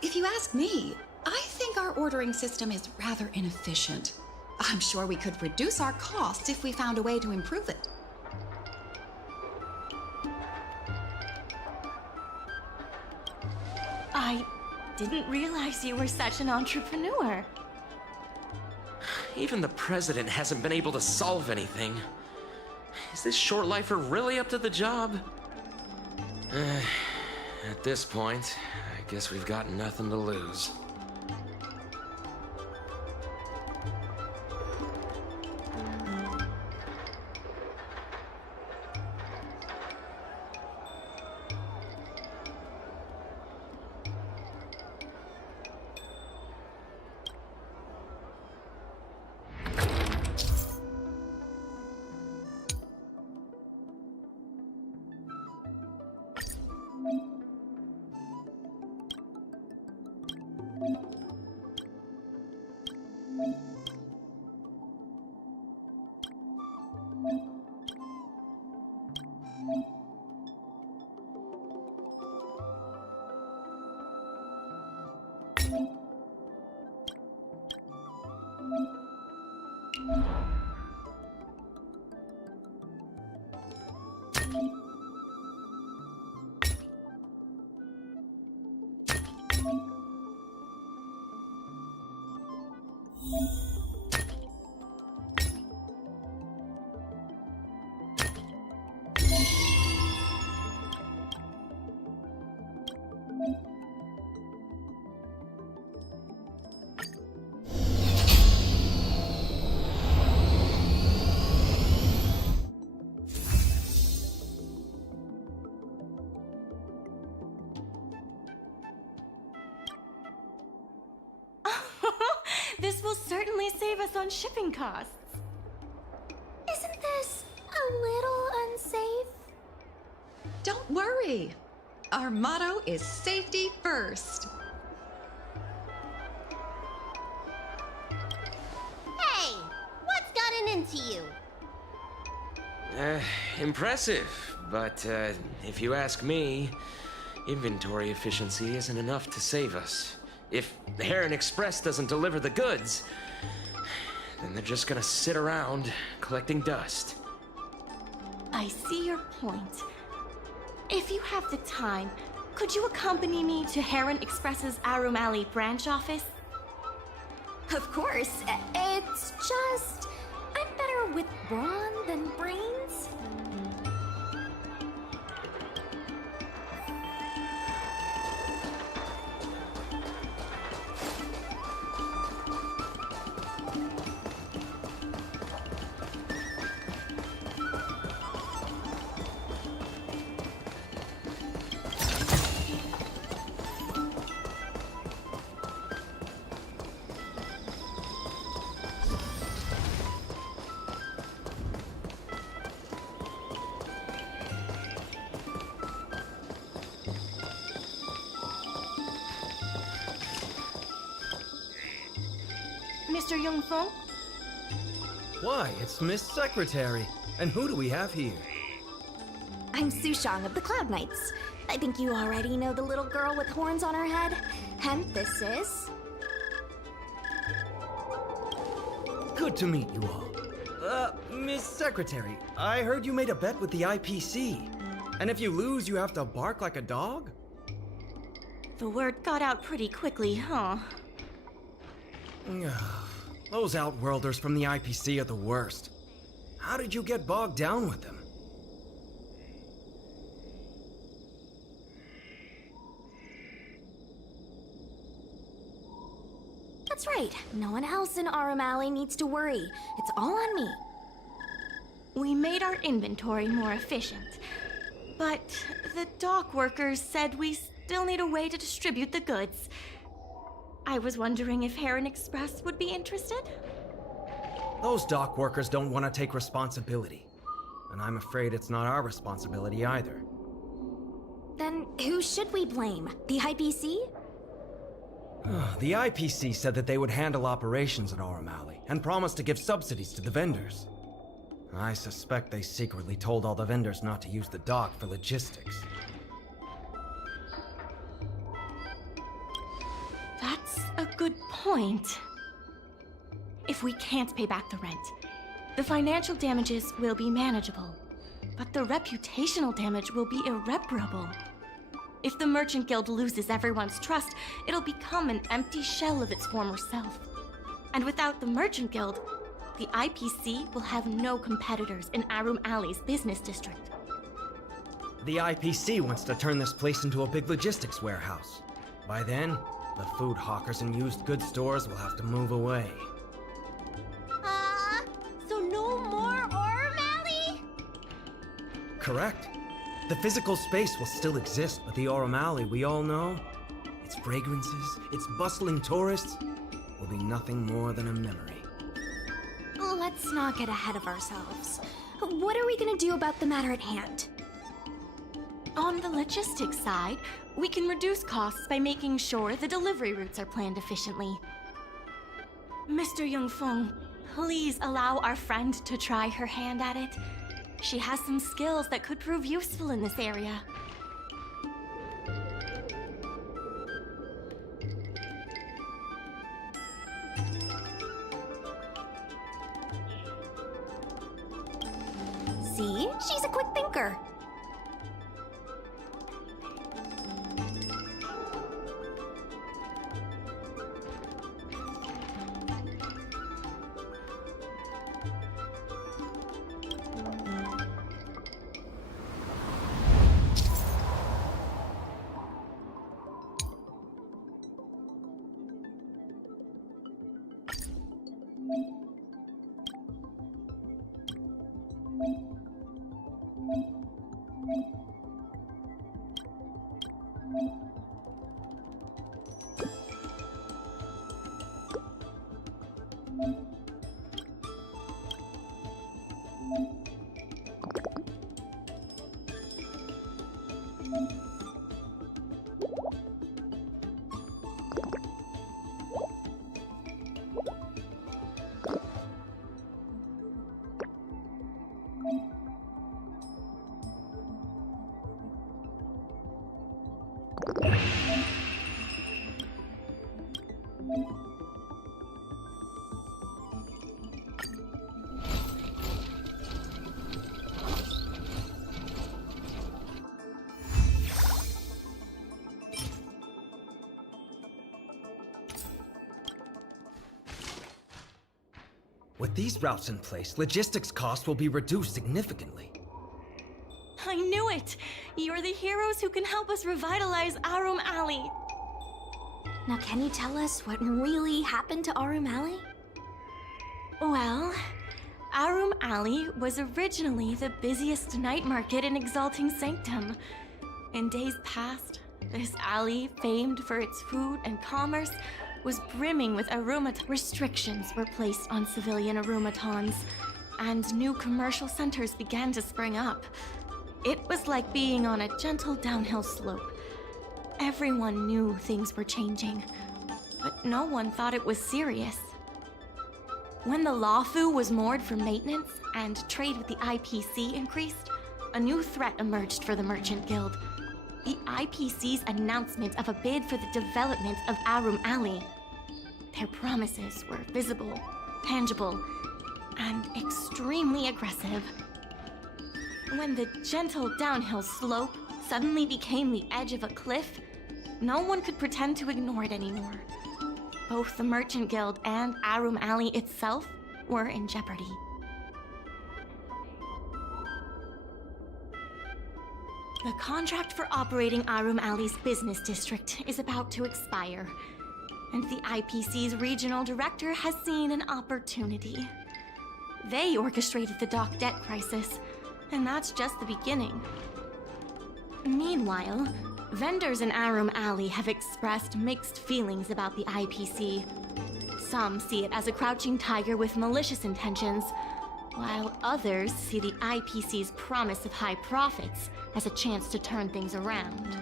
If you ask me, I think our ordering system is rather inefficient. I'm sure we could reduce our costs if we found a way to improve it. I didn't realize you were such an entrepreneur. Even the president hasn't been able to solve anything. Is this short lifer really up to the job? At this point, I guess we've got nothing to lose. This will certainly save us on shipping costs. Isn't this a little unsafe? Don't worry. Our motto is safety first. Hey, what's gotten into you? Impressive, but if you ask me, inventory efficiency isn't enough to save us. If the Heron Express doesn't deliver the goods, then they're just gonna sit around collecting dust. I see your point. If you have the time, could you accompany me to Heron Express's Arum Alley branch office? Of course. It's just... I'm better with brawn than brains. Mr. Yongfeng? Why, it's Miss Secretary. And who do we have here? I'm Sushang of the Cloud Knights. I think you already know the little girl with horns on her head. And this is... Good to meet you all. Miss Secretary, I heard you made a bet with the IPC. And if you lose, you have to bark like a dog? The word got out pretty quickly, huh? Those Outworlders from the IPC are the worst. How did you get bogged down with them? That's right. No one else in Arum Alley needs to worry. It's all on me. We made our inventory more efficient, but the dock workers said we still need a way to distribute the goods. I was wondering if Heron Express would be interested? Those dock workers don't want to take responsibility. And I'm afraid it's not our responsibility either. Then who should we blame? The IPC? The IPC said that they would handle operations at Arum Alley and promised to give subsidies to the vendors. I suspect they secretly told all the vendors not to use the dock for logistics. That's a good point. If we can't pay back the rent, the financial damages will be manageable, but the reputational damage will be irreparable. If the Merchant Guild loses everyone's trust, it'll become an empty shell of its former self. And without the Merchant Guild, the IPC will have no competitors in Arum Alley's business district. The IPC wants to turn this place into a big logistics warehouse. By then, the food hawkers and used goods stores will have to move away. So no more Arum Alley? Correct. The physical space will still exist, but the Arum Alley we all know, its fragrances, its bustling tourists, will be nothing more than a memory. Let's not get ahead of ourselves. What are we gonna do about the matter at hand? On the logistics side, we can reduce costs by making sure the delivery routes are planned efficiently. Mr. Yongfeng, please allow our friend to try her hand at it. She has some skills that could prove useful in this area. See? She's a quick thinker. With these routes in place, logistics costs will be reduced significantly. I knew it! You're the heroes who can help us revitalize Arum Alley. Now, can you tell us what really happened to Arum Alley? Well, Arum Alley was originally the busiest night market in Exalting Sanctum. In days past, this alley, famed for its food and commerce, was brimming with Arumat. Restrictions were placed on civilian Arumatons, and new commercial centers began to spring up. It was like being on a gentle downhill slope. Everyone knew things were changing, but no one thought it was serious. When the Lawfu was moored for maintenance and trade with the IPC increased, a new threat emerged for the Merchant Guild. The IPC's announcement of a bid for the development of Arum Alley. Their promises were visible, tangible, and extremely aggressive. When the gentle downhill slope suddenly became the edge of a cliff, no one could pretend to ignore it anymore. Both the Merchant Guild and Arum Alley itself were in jeopardy. The contract for operating Arum Alley's business district is about to expire, and the IPC's regional director has seen an opportunity. They orchestrated the dock debt crisis, and that's just the beginning. Meanwhile, vendors in Arum Alley have expressed mixed feelings about the IPC. Some see it as a crouching tiger with malicious intentions, while others see the IPC's promise of high profits as a chance to turn things around.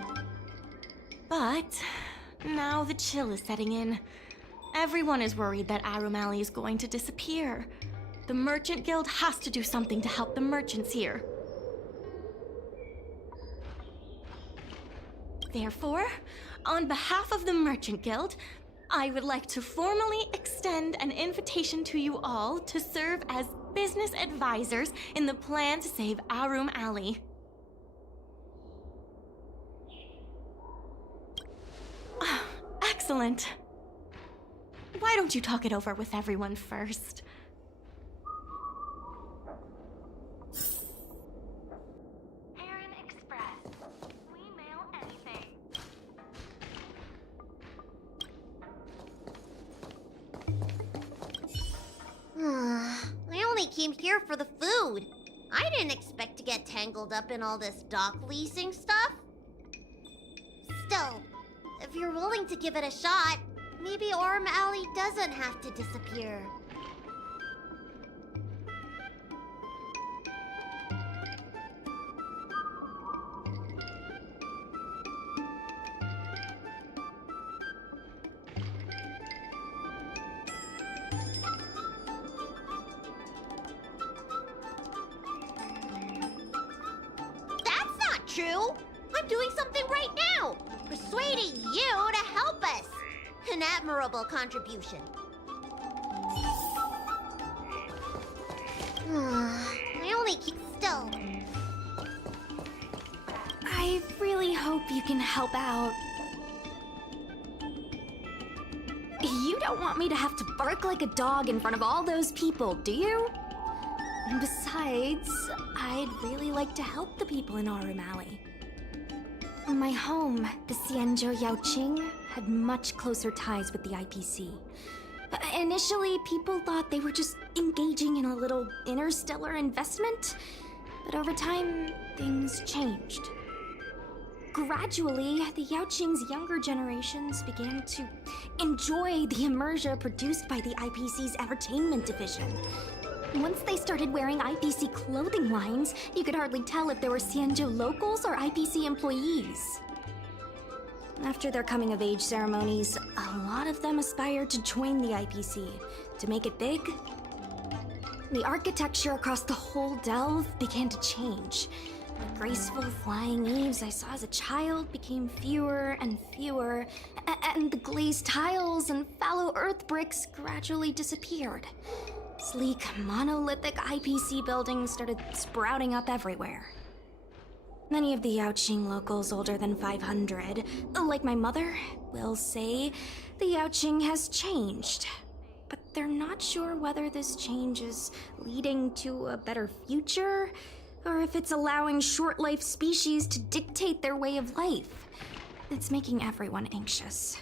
But now the chill is setting in. Everyone is worried that Arum Alley is going to disappear. The Merchant Guild has to do something to help the merchants here. Therefore, on behalf of the Merchant Guild, I would like to formally extend an invitation to you all to serve as business advisors in the plan to save Arum Alley. Excellent. Why don't you talk it over with everyone first? I only came here for the food. I didn't expect to get tangled up in all this dock leasing stuff. Still, if you're willing to give it a shot, maybe Arum Alley doesn't have to disappear. True. I'm doing something right now, persuading you to help us. An admirable contribution. I only keep still. I really hope you can help out. You don't want me to have to bark like a dog in front of all those people, do you? Besides, I'd really like to help the people in Arum Alley. My home, the Xianzhou Yaoqing, had much closer ties with the IPC. Initially, people thought they were just engaging in a little interstellar investment, but over time, things changed. Gradually, the Yaoqing's younger generations began to enjoy the immersion produced by the IPC's entertainment division. Once they started wearing IPC clothing lines, you could hardly tell if they were Xianzhou locals or IPC employees. After their coming-of-age ceremonies, a lot of them aspired to join the IPC. To make it big, the architecture across the whole delve began to change. The graceful flying eaves I saw as a child became fewer and fewer, and the glazed tiles and fallow earth bricks gradually disappeared. Sleek, monolithic IPC buildings started sprouting up everywhere. Many of the Yaoqing locals older than 500, like my mother, will say the Yaoqing has changed. But they're not sure whether this change is leading to a better future, or if it's allowing short-life species to dictate their way of life. It's making everyone anxious.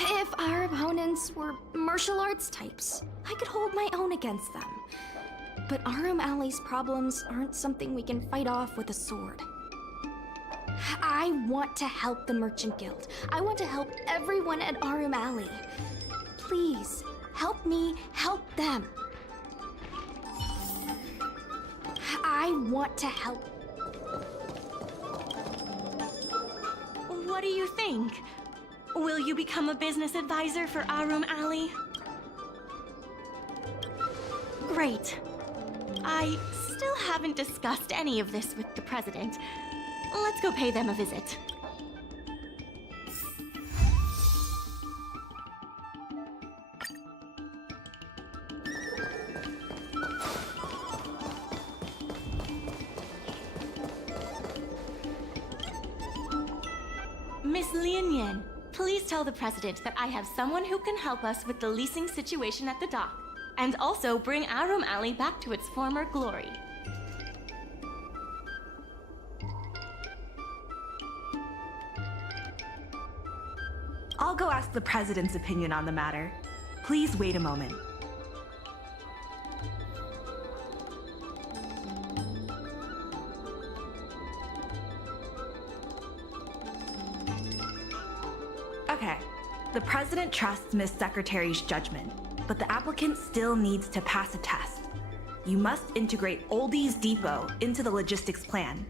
If our opponents were martial arts types, I could hold my own against them. But Arum Alley's problems aren't something we can fight off with a sword. I want to help the Merchant Guild. I want to help everyone at Arum Alley. Please, help me help them. I want to help. What do you think? Will you become a business advisor for Arum Alley? Great. I still haven't discussed any of this with the president. Let's go pay them a visit. Miss Lian, please tell the president that I have someone who can help us with the leasing situation at the dock, and also bring Arum Alley back to its former glory. I'll go ask the president's opinion on the matter. Please wait a moment. Okay, the president trusts Miss Secretary's judgment, but the applicant still needs to pass a test. You must integrate Oldie's Depot into the logistics plan.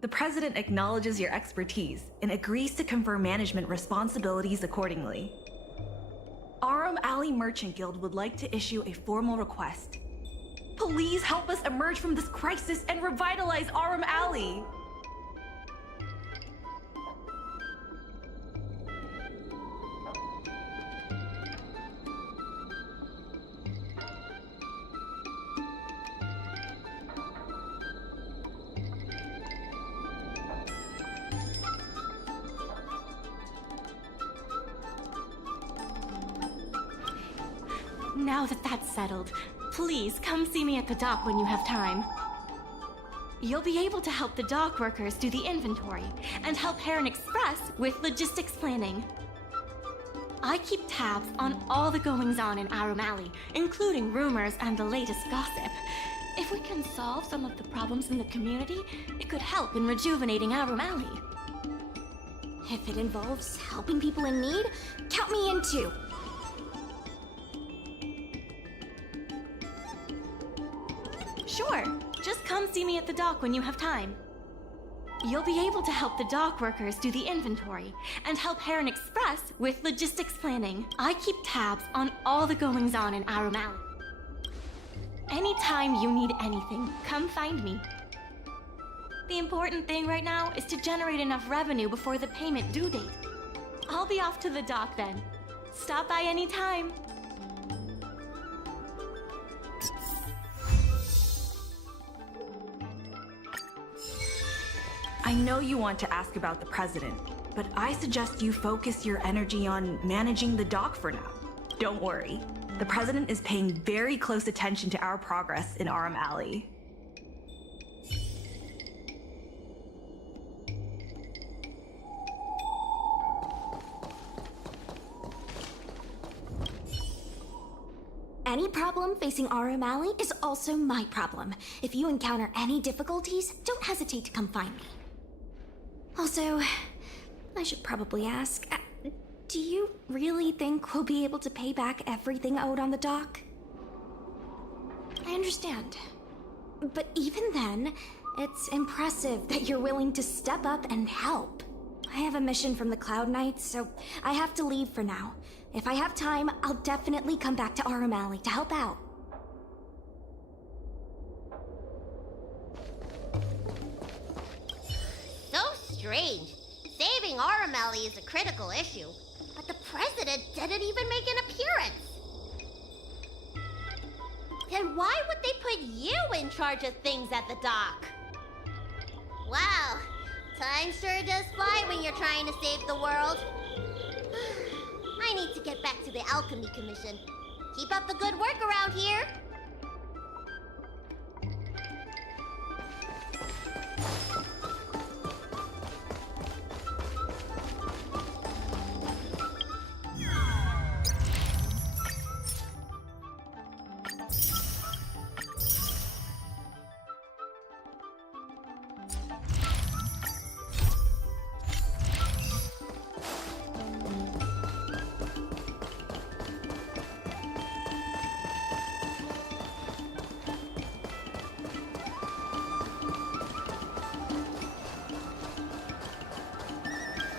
The president acknowledges your expertise and agrees to confer management responsibilities accordingly. Arum Alley Merchant Guild would like to issue a formal request. Please help us emerge from this crisis and revitalize Arum Alley! Now that that's settled, please come see me at the dock when you have time. You'll be able to help the dock workers do the inventory and help Heron Express with logistics planning. I keep tabs on all the goings-on in Arum Alley, including rumors and the latest gossip. If we can solve some of the problems in the community, it could help in rejuvenating Arum Alley. If it involves helping people in need, count me in too. Sure. Just come see me at the dock when you have time. You'll be able to help the dock workers do the inventory and help Heron Express with logistics planning. I keep tabs on all the goings-on in Arum Alley. Anytime you need anything, come find me. The important thing right now is to generate enough revenue before the payment due date. I'll be off to the dock then. Stop by anytime. I know you want to ask about the president, but I suggest you focus your energy on managing the dock for now. Don't worry. The president is paying very close attention to our progress in Arum Alley. Any problem facing Arum Alley is also my problem. If you encounter any difficulties, don't hesitate to come find me. Also, I should probably ask, do you really think we'll be able to pay back everything owed on the dock? I understand. But even then, it's impressive that you're willing to step up and help. I have a mission from the Cloud Knights, so I have to leave for now. If I have time, I'll definitely come back to Arum Alley to help out. So strange. Saving Arum Alley is a critical issue, but the president didn't even make an appearance. Then why would they put you in charge of things at the dock? Wow, time sure does fly when you're trying to save the world. I need to get back to the Alchemy Commission. Keep up the good work around here.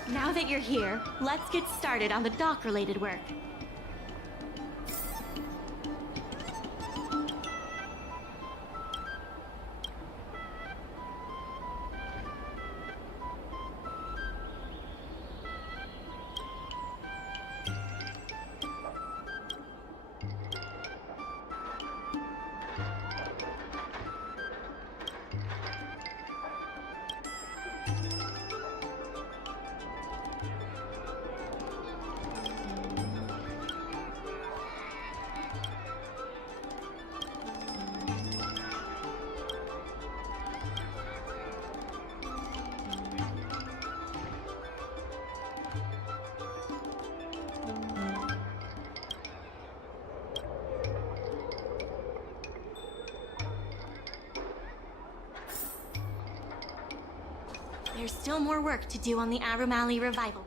Now that you're here, let's get started on the dock-related work. There's still more work to do on the Arum Alley revival.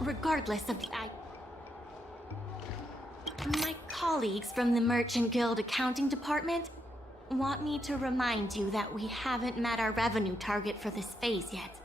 Regardless of the my colleagues from the Merchant Guild accounting department want me to remind you that we haven't met our revenue target for this phase yet.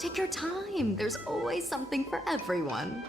Take your time. There's always something for everyone.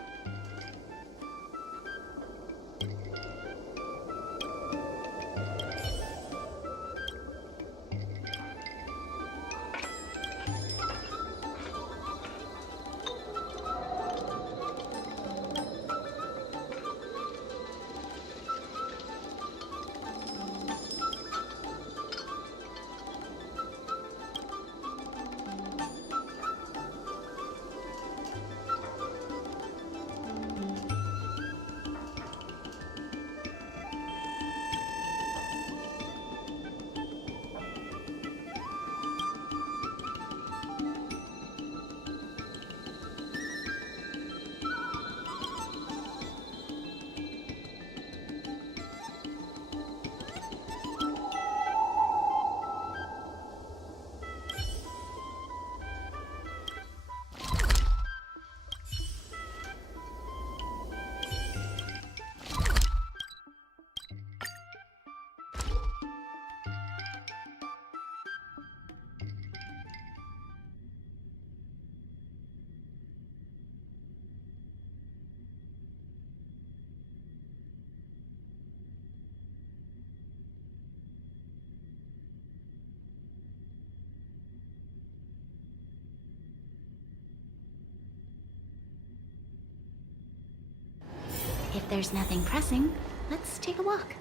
If there's nothing pressing, let's take a walk.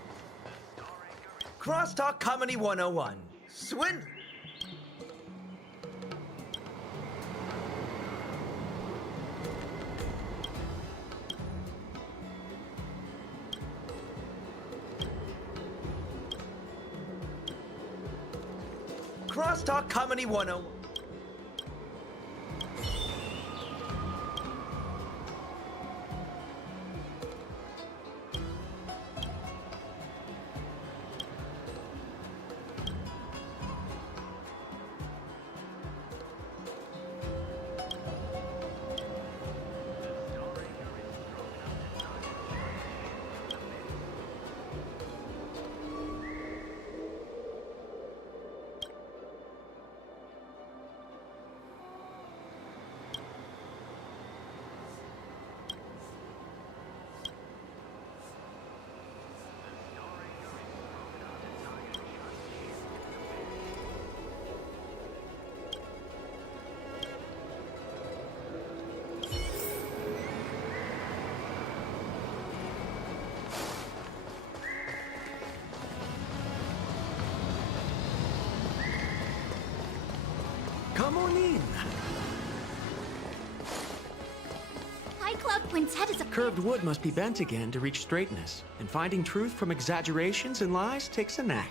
Crosstalk Comedy 101. Swin. Crosstalk Comedy 101. Come on in. High Cloud Quintet is a Curved wood must be bent again to reach straightness, and finding truth from exaggerations and lies takes a knack.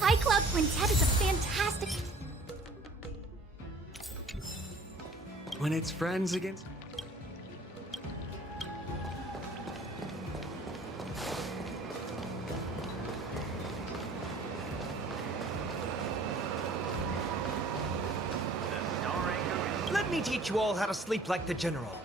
High Cloud Quintet is a fantastic. When it's friends against... Let me teach you all how to sleep like the General.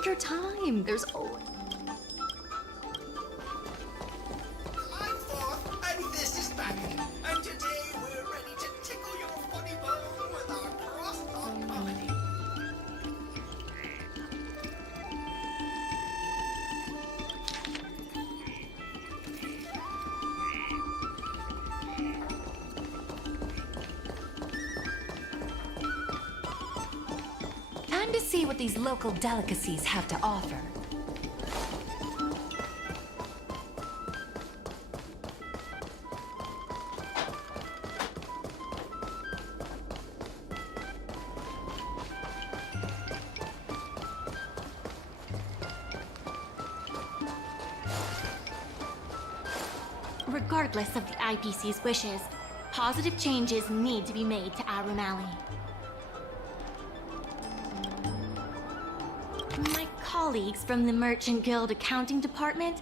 Take your time. There's always... I'm forth, and this is back. And today we're ready to tickle your funny bone with our cross-talk comedy. Time to see what these local delicacies have to offer. Regardless of the IPC's wishes, positive changes need to be made to Arum Alley. My colleagues from the Merchant Guild Accounting Department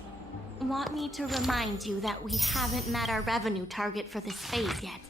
want me to remind you that we haven't met our revenue target for this phase yet.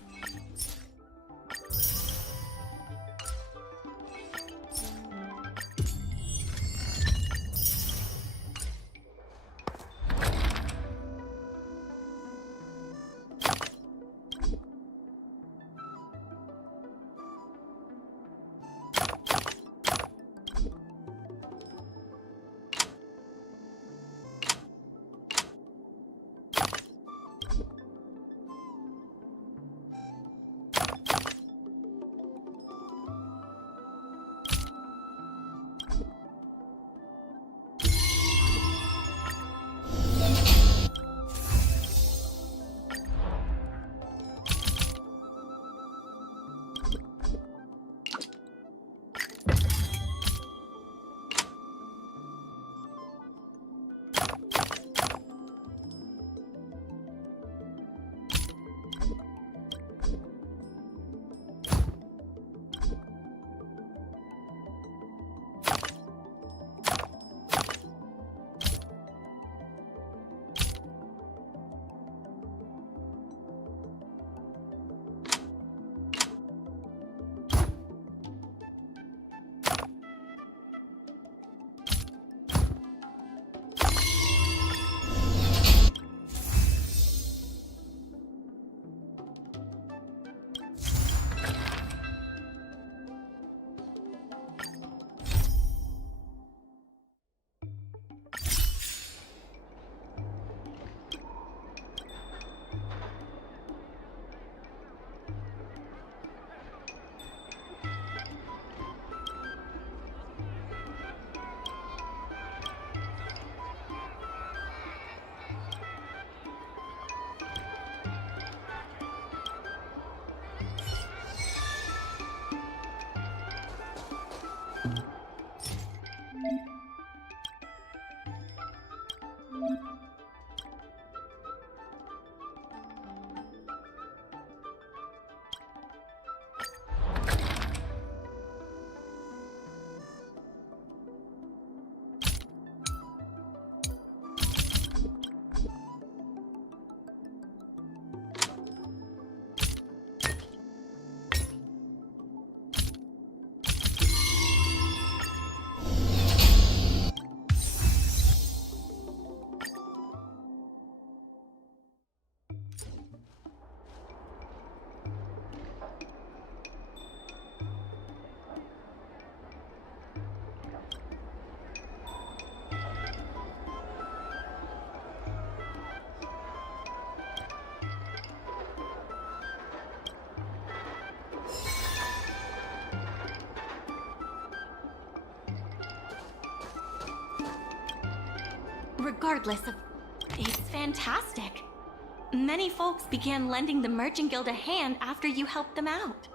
Regardless of... It's fantastic. Many folks began lending the Merchant Guild a hand after you helped them out.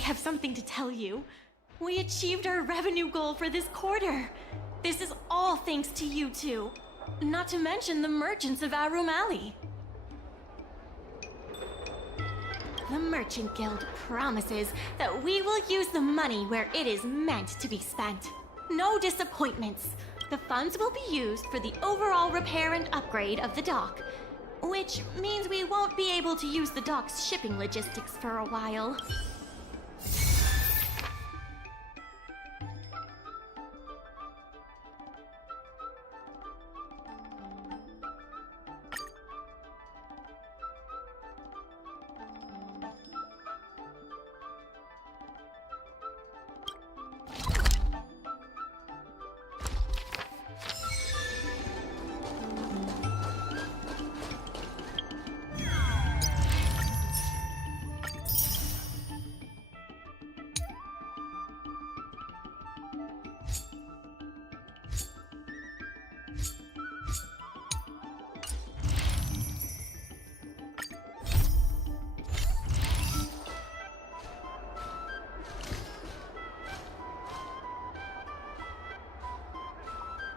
have something to tell you. We achieved our revenue goal for this quarter. This is all thanks to you two. Not to mention the merchants of Arum Alley. The Merchant Guild promises that we will use the money where it is meant to be spent. No disappointments. The funds will be used for the overall repair and upgrade of the dock, which means we won't be able to use the dock's shipping logistics for a while.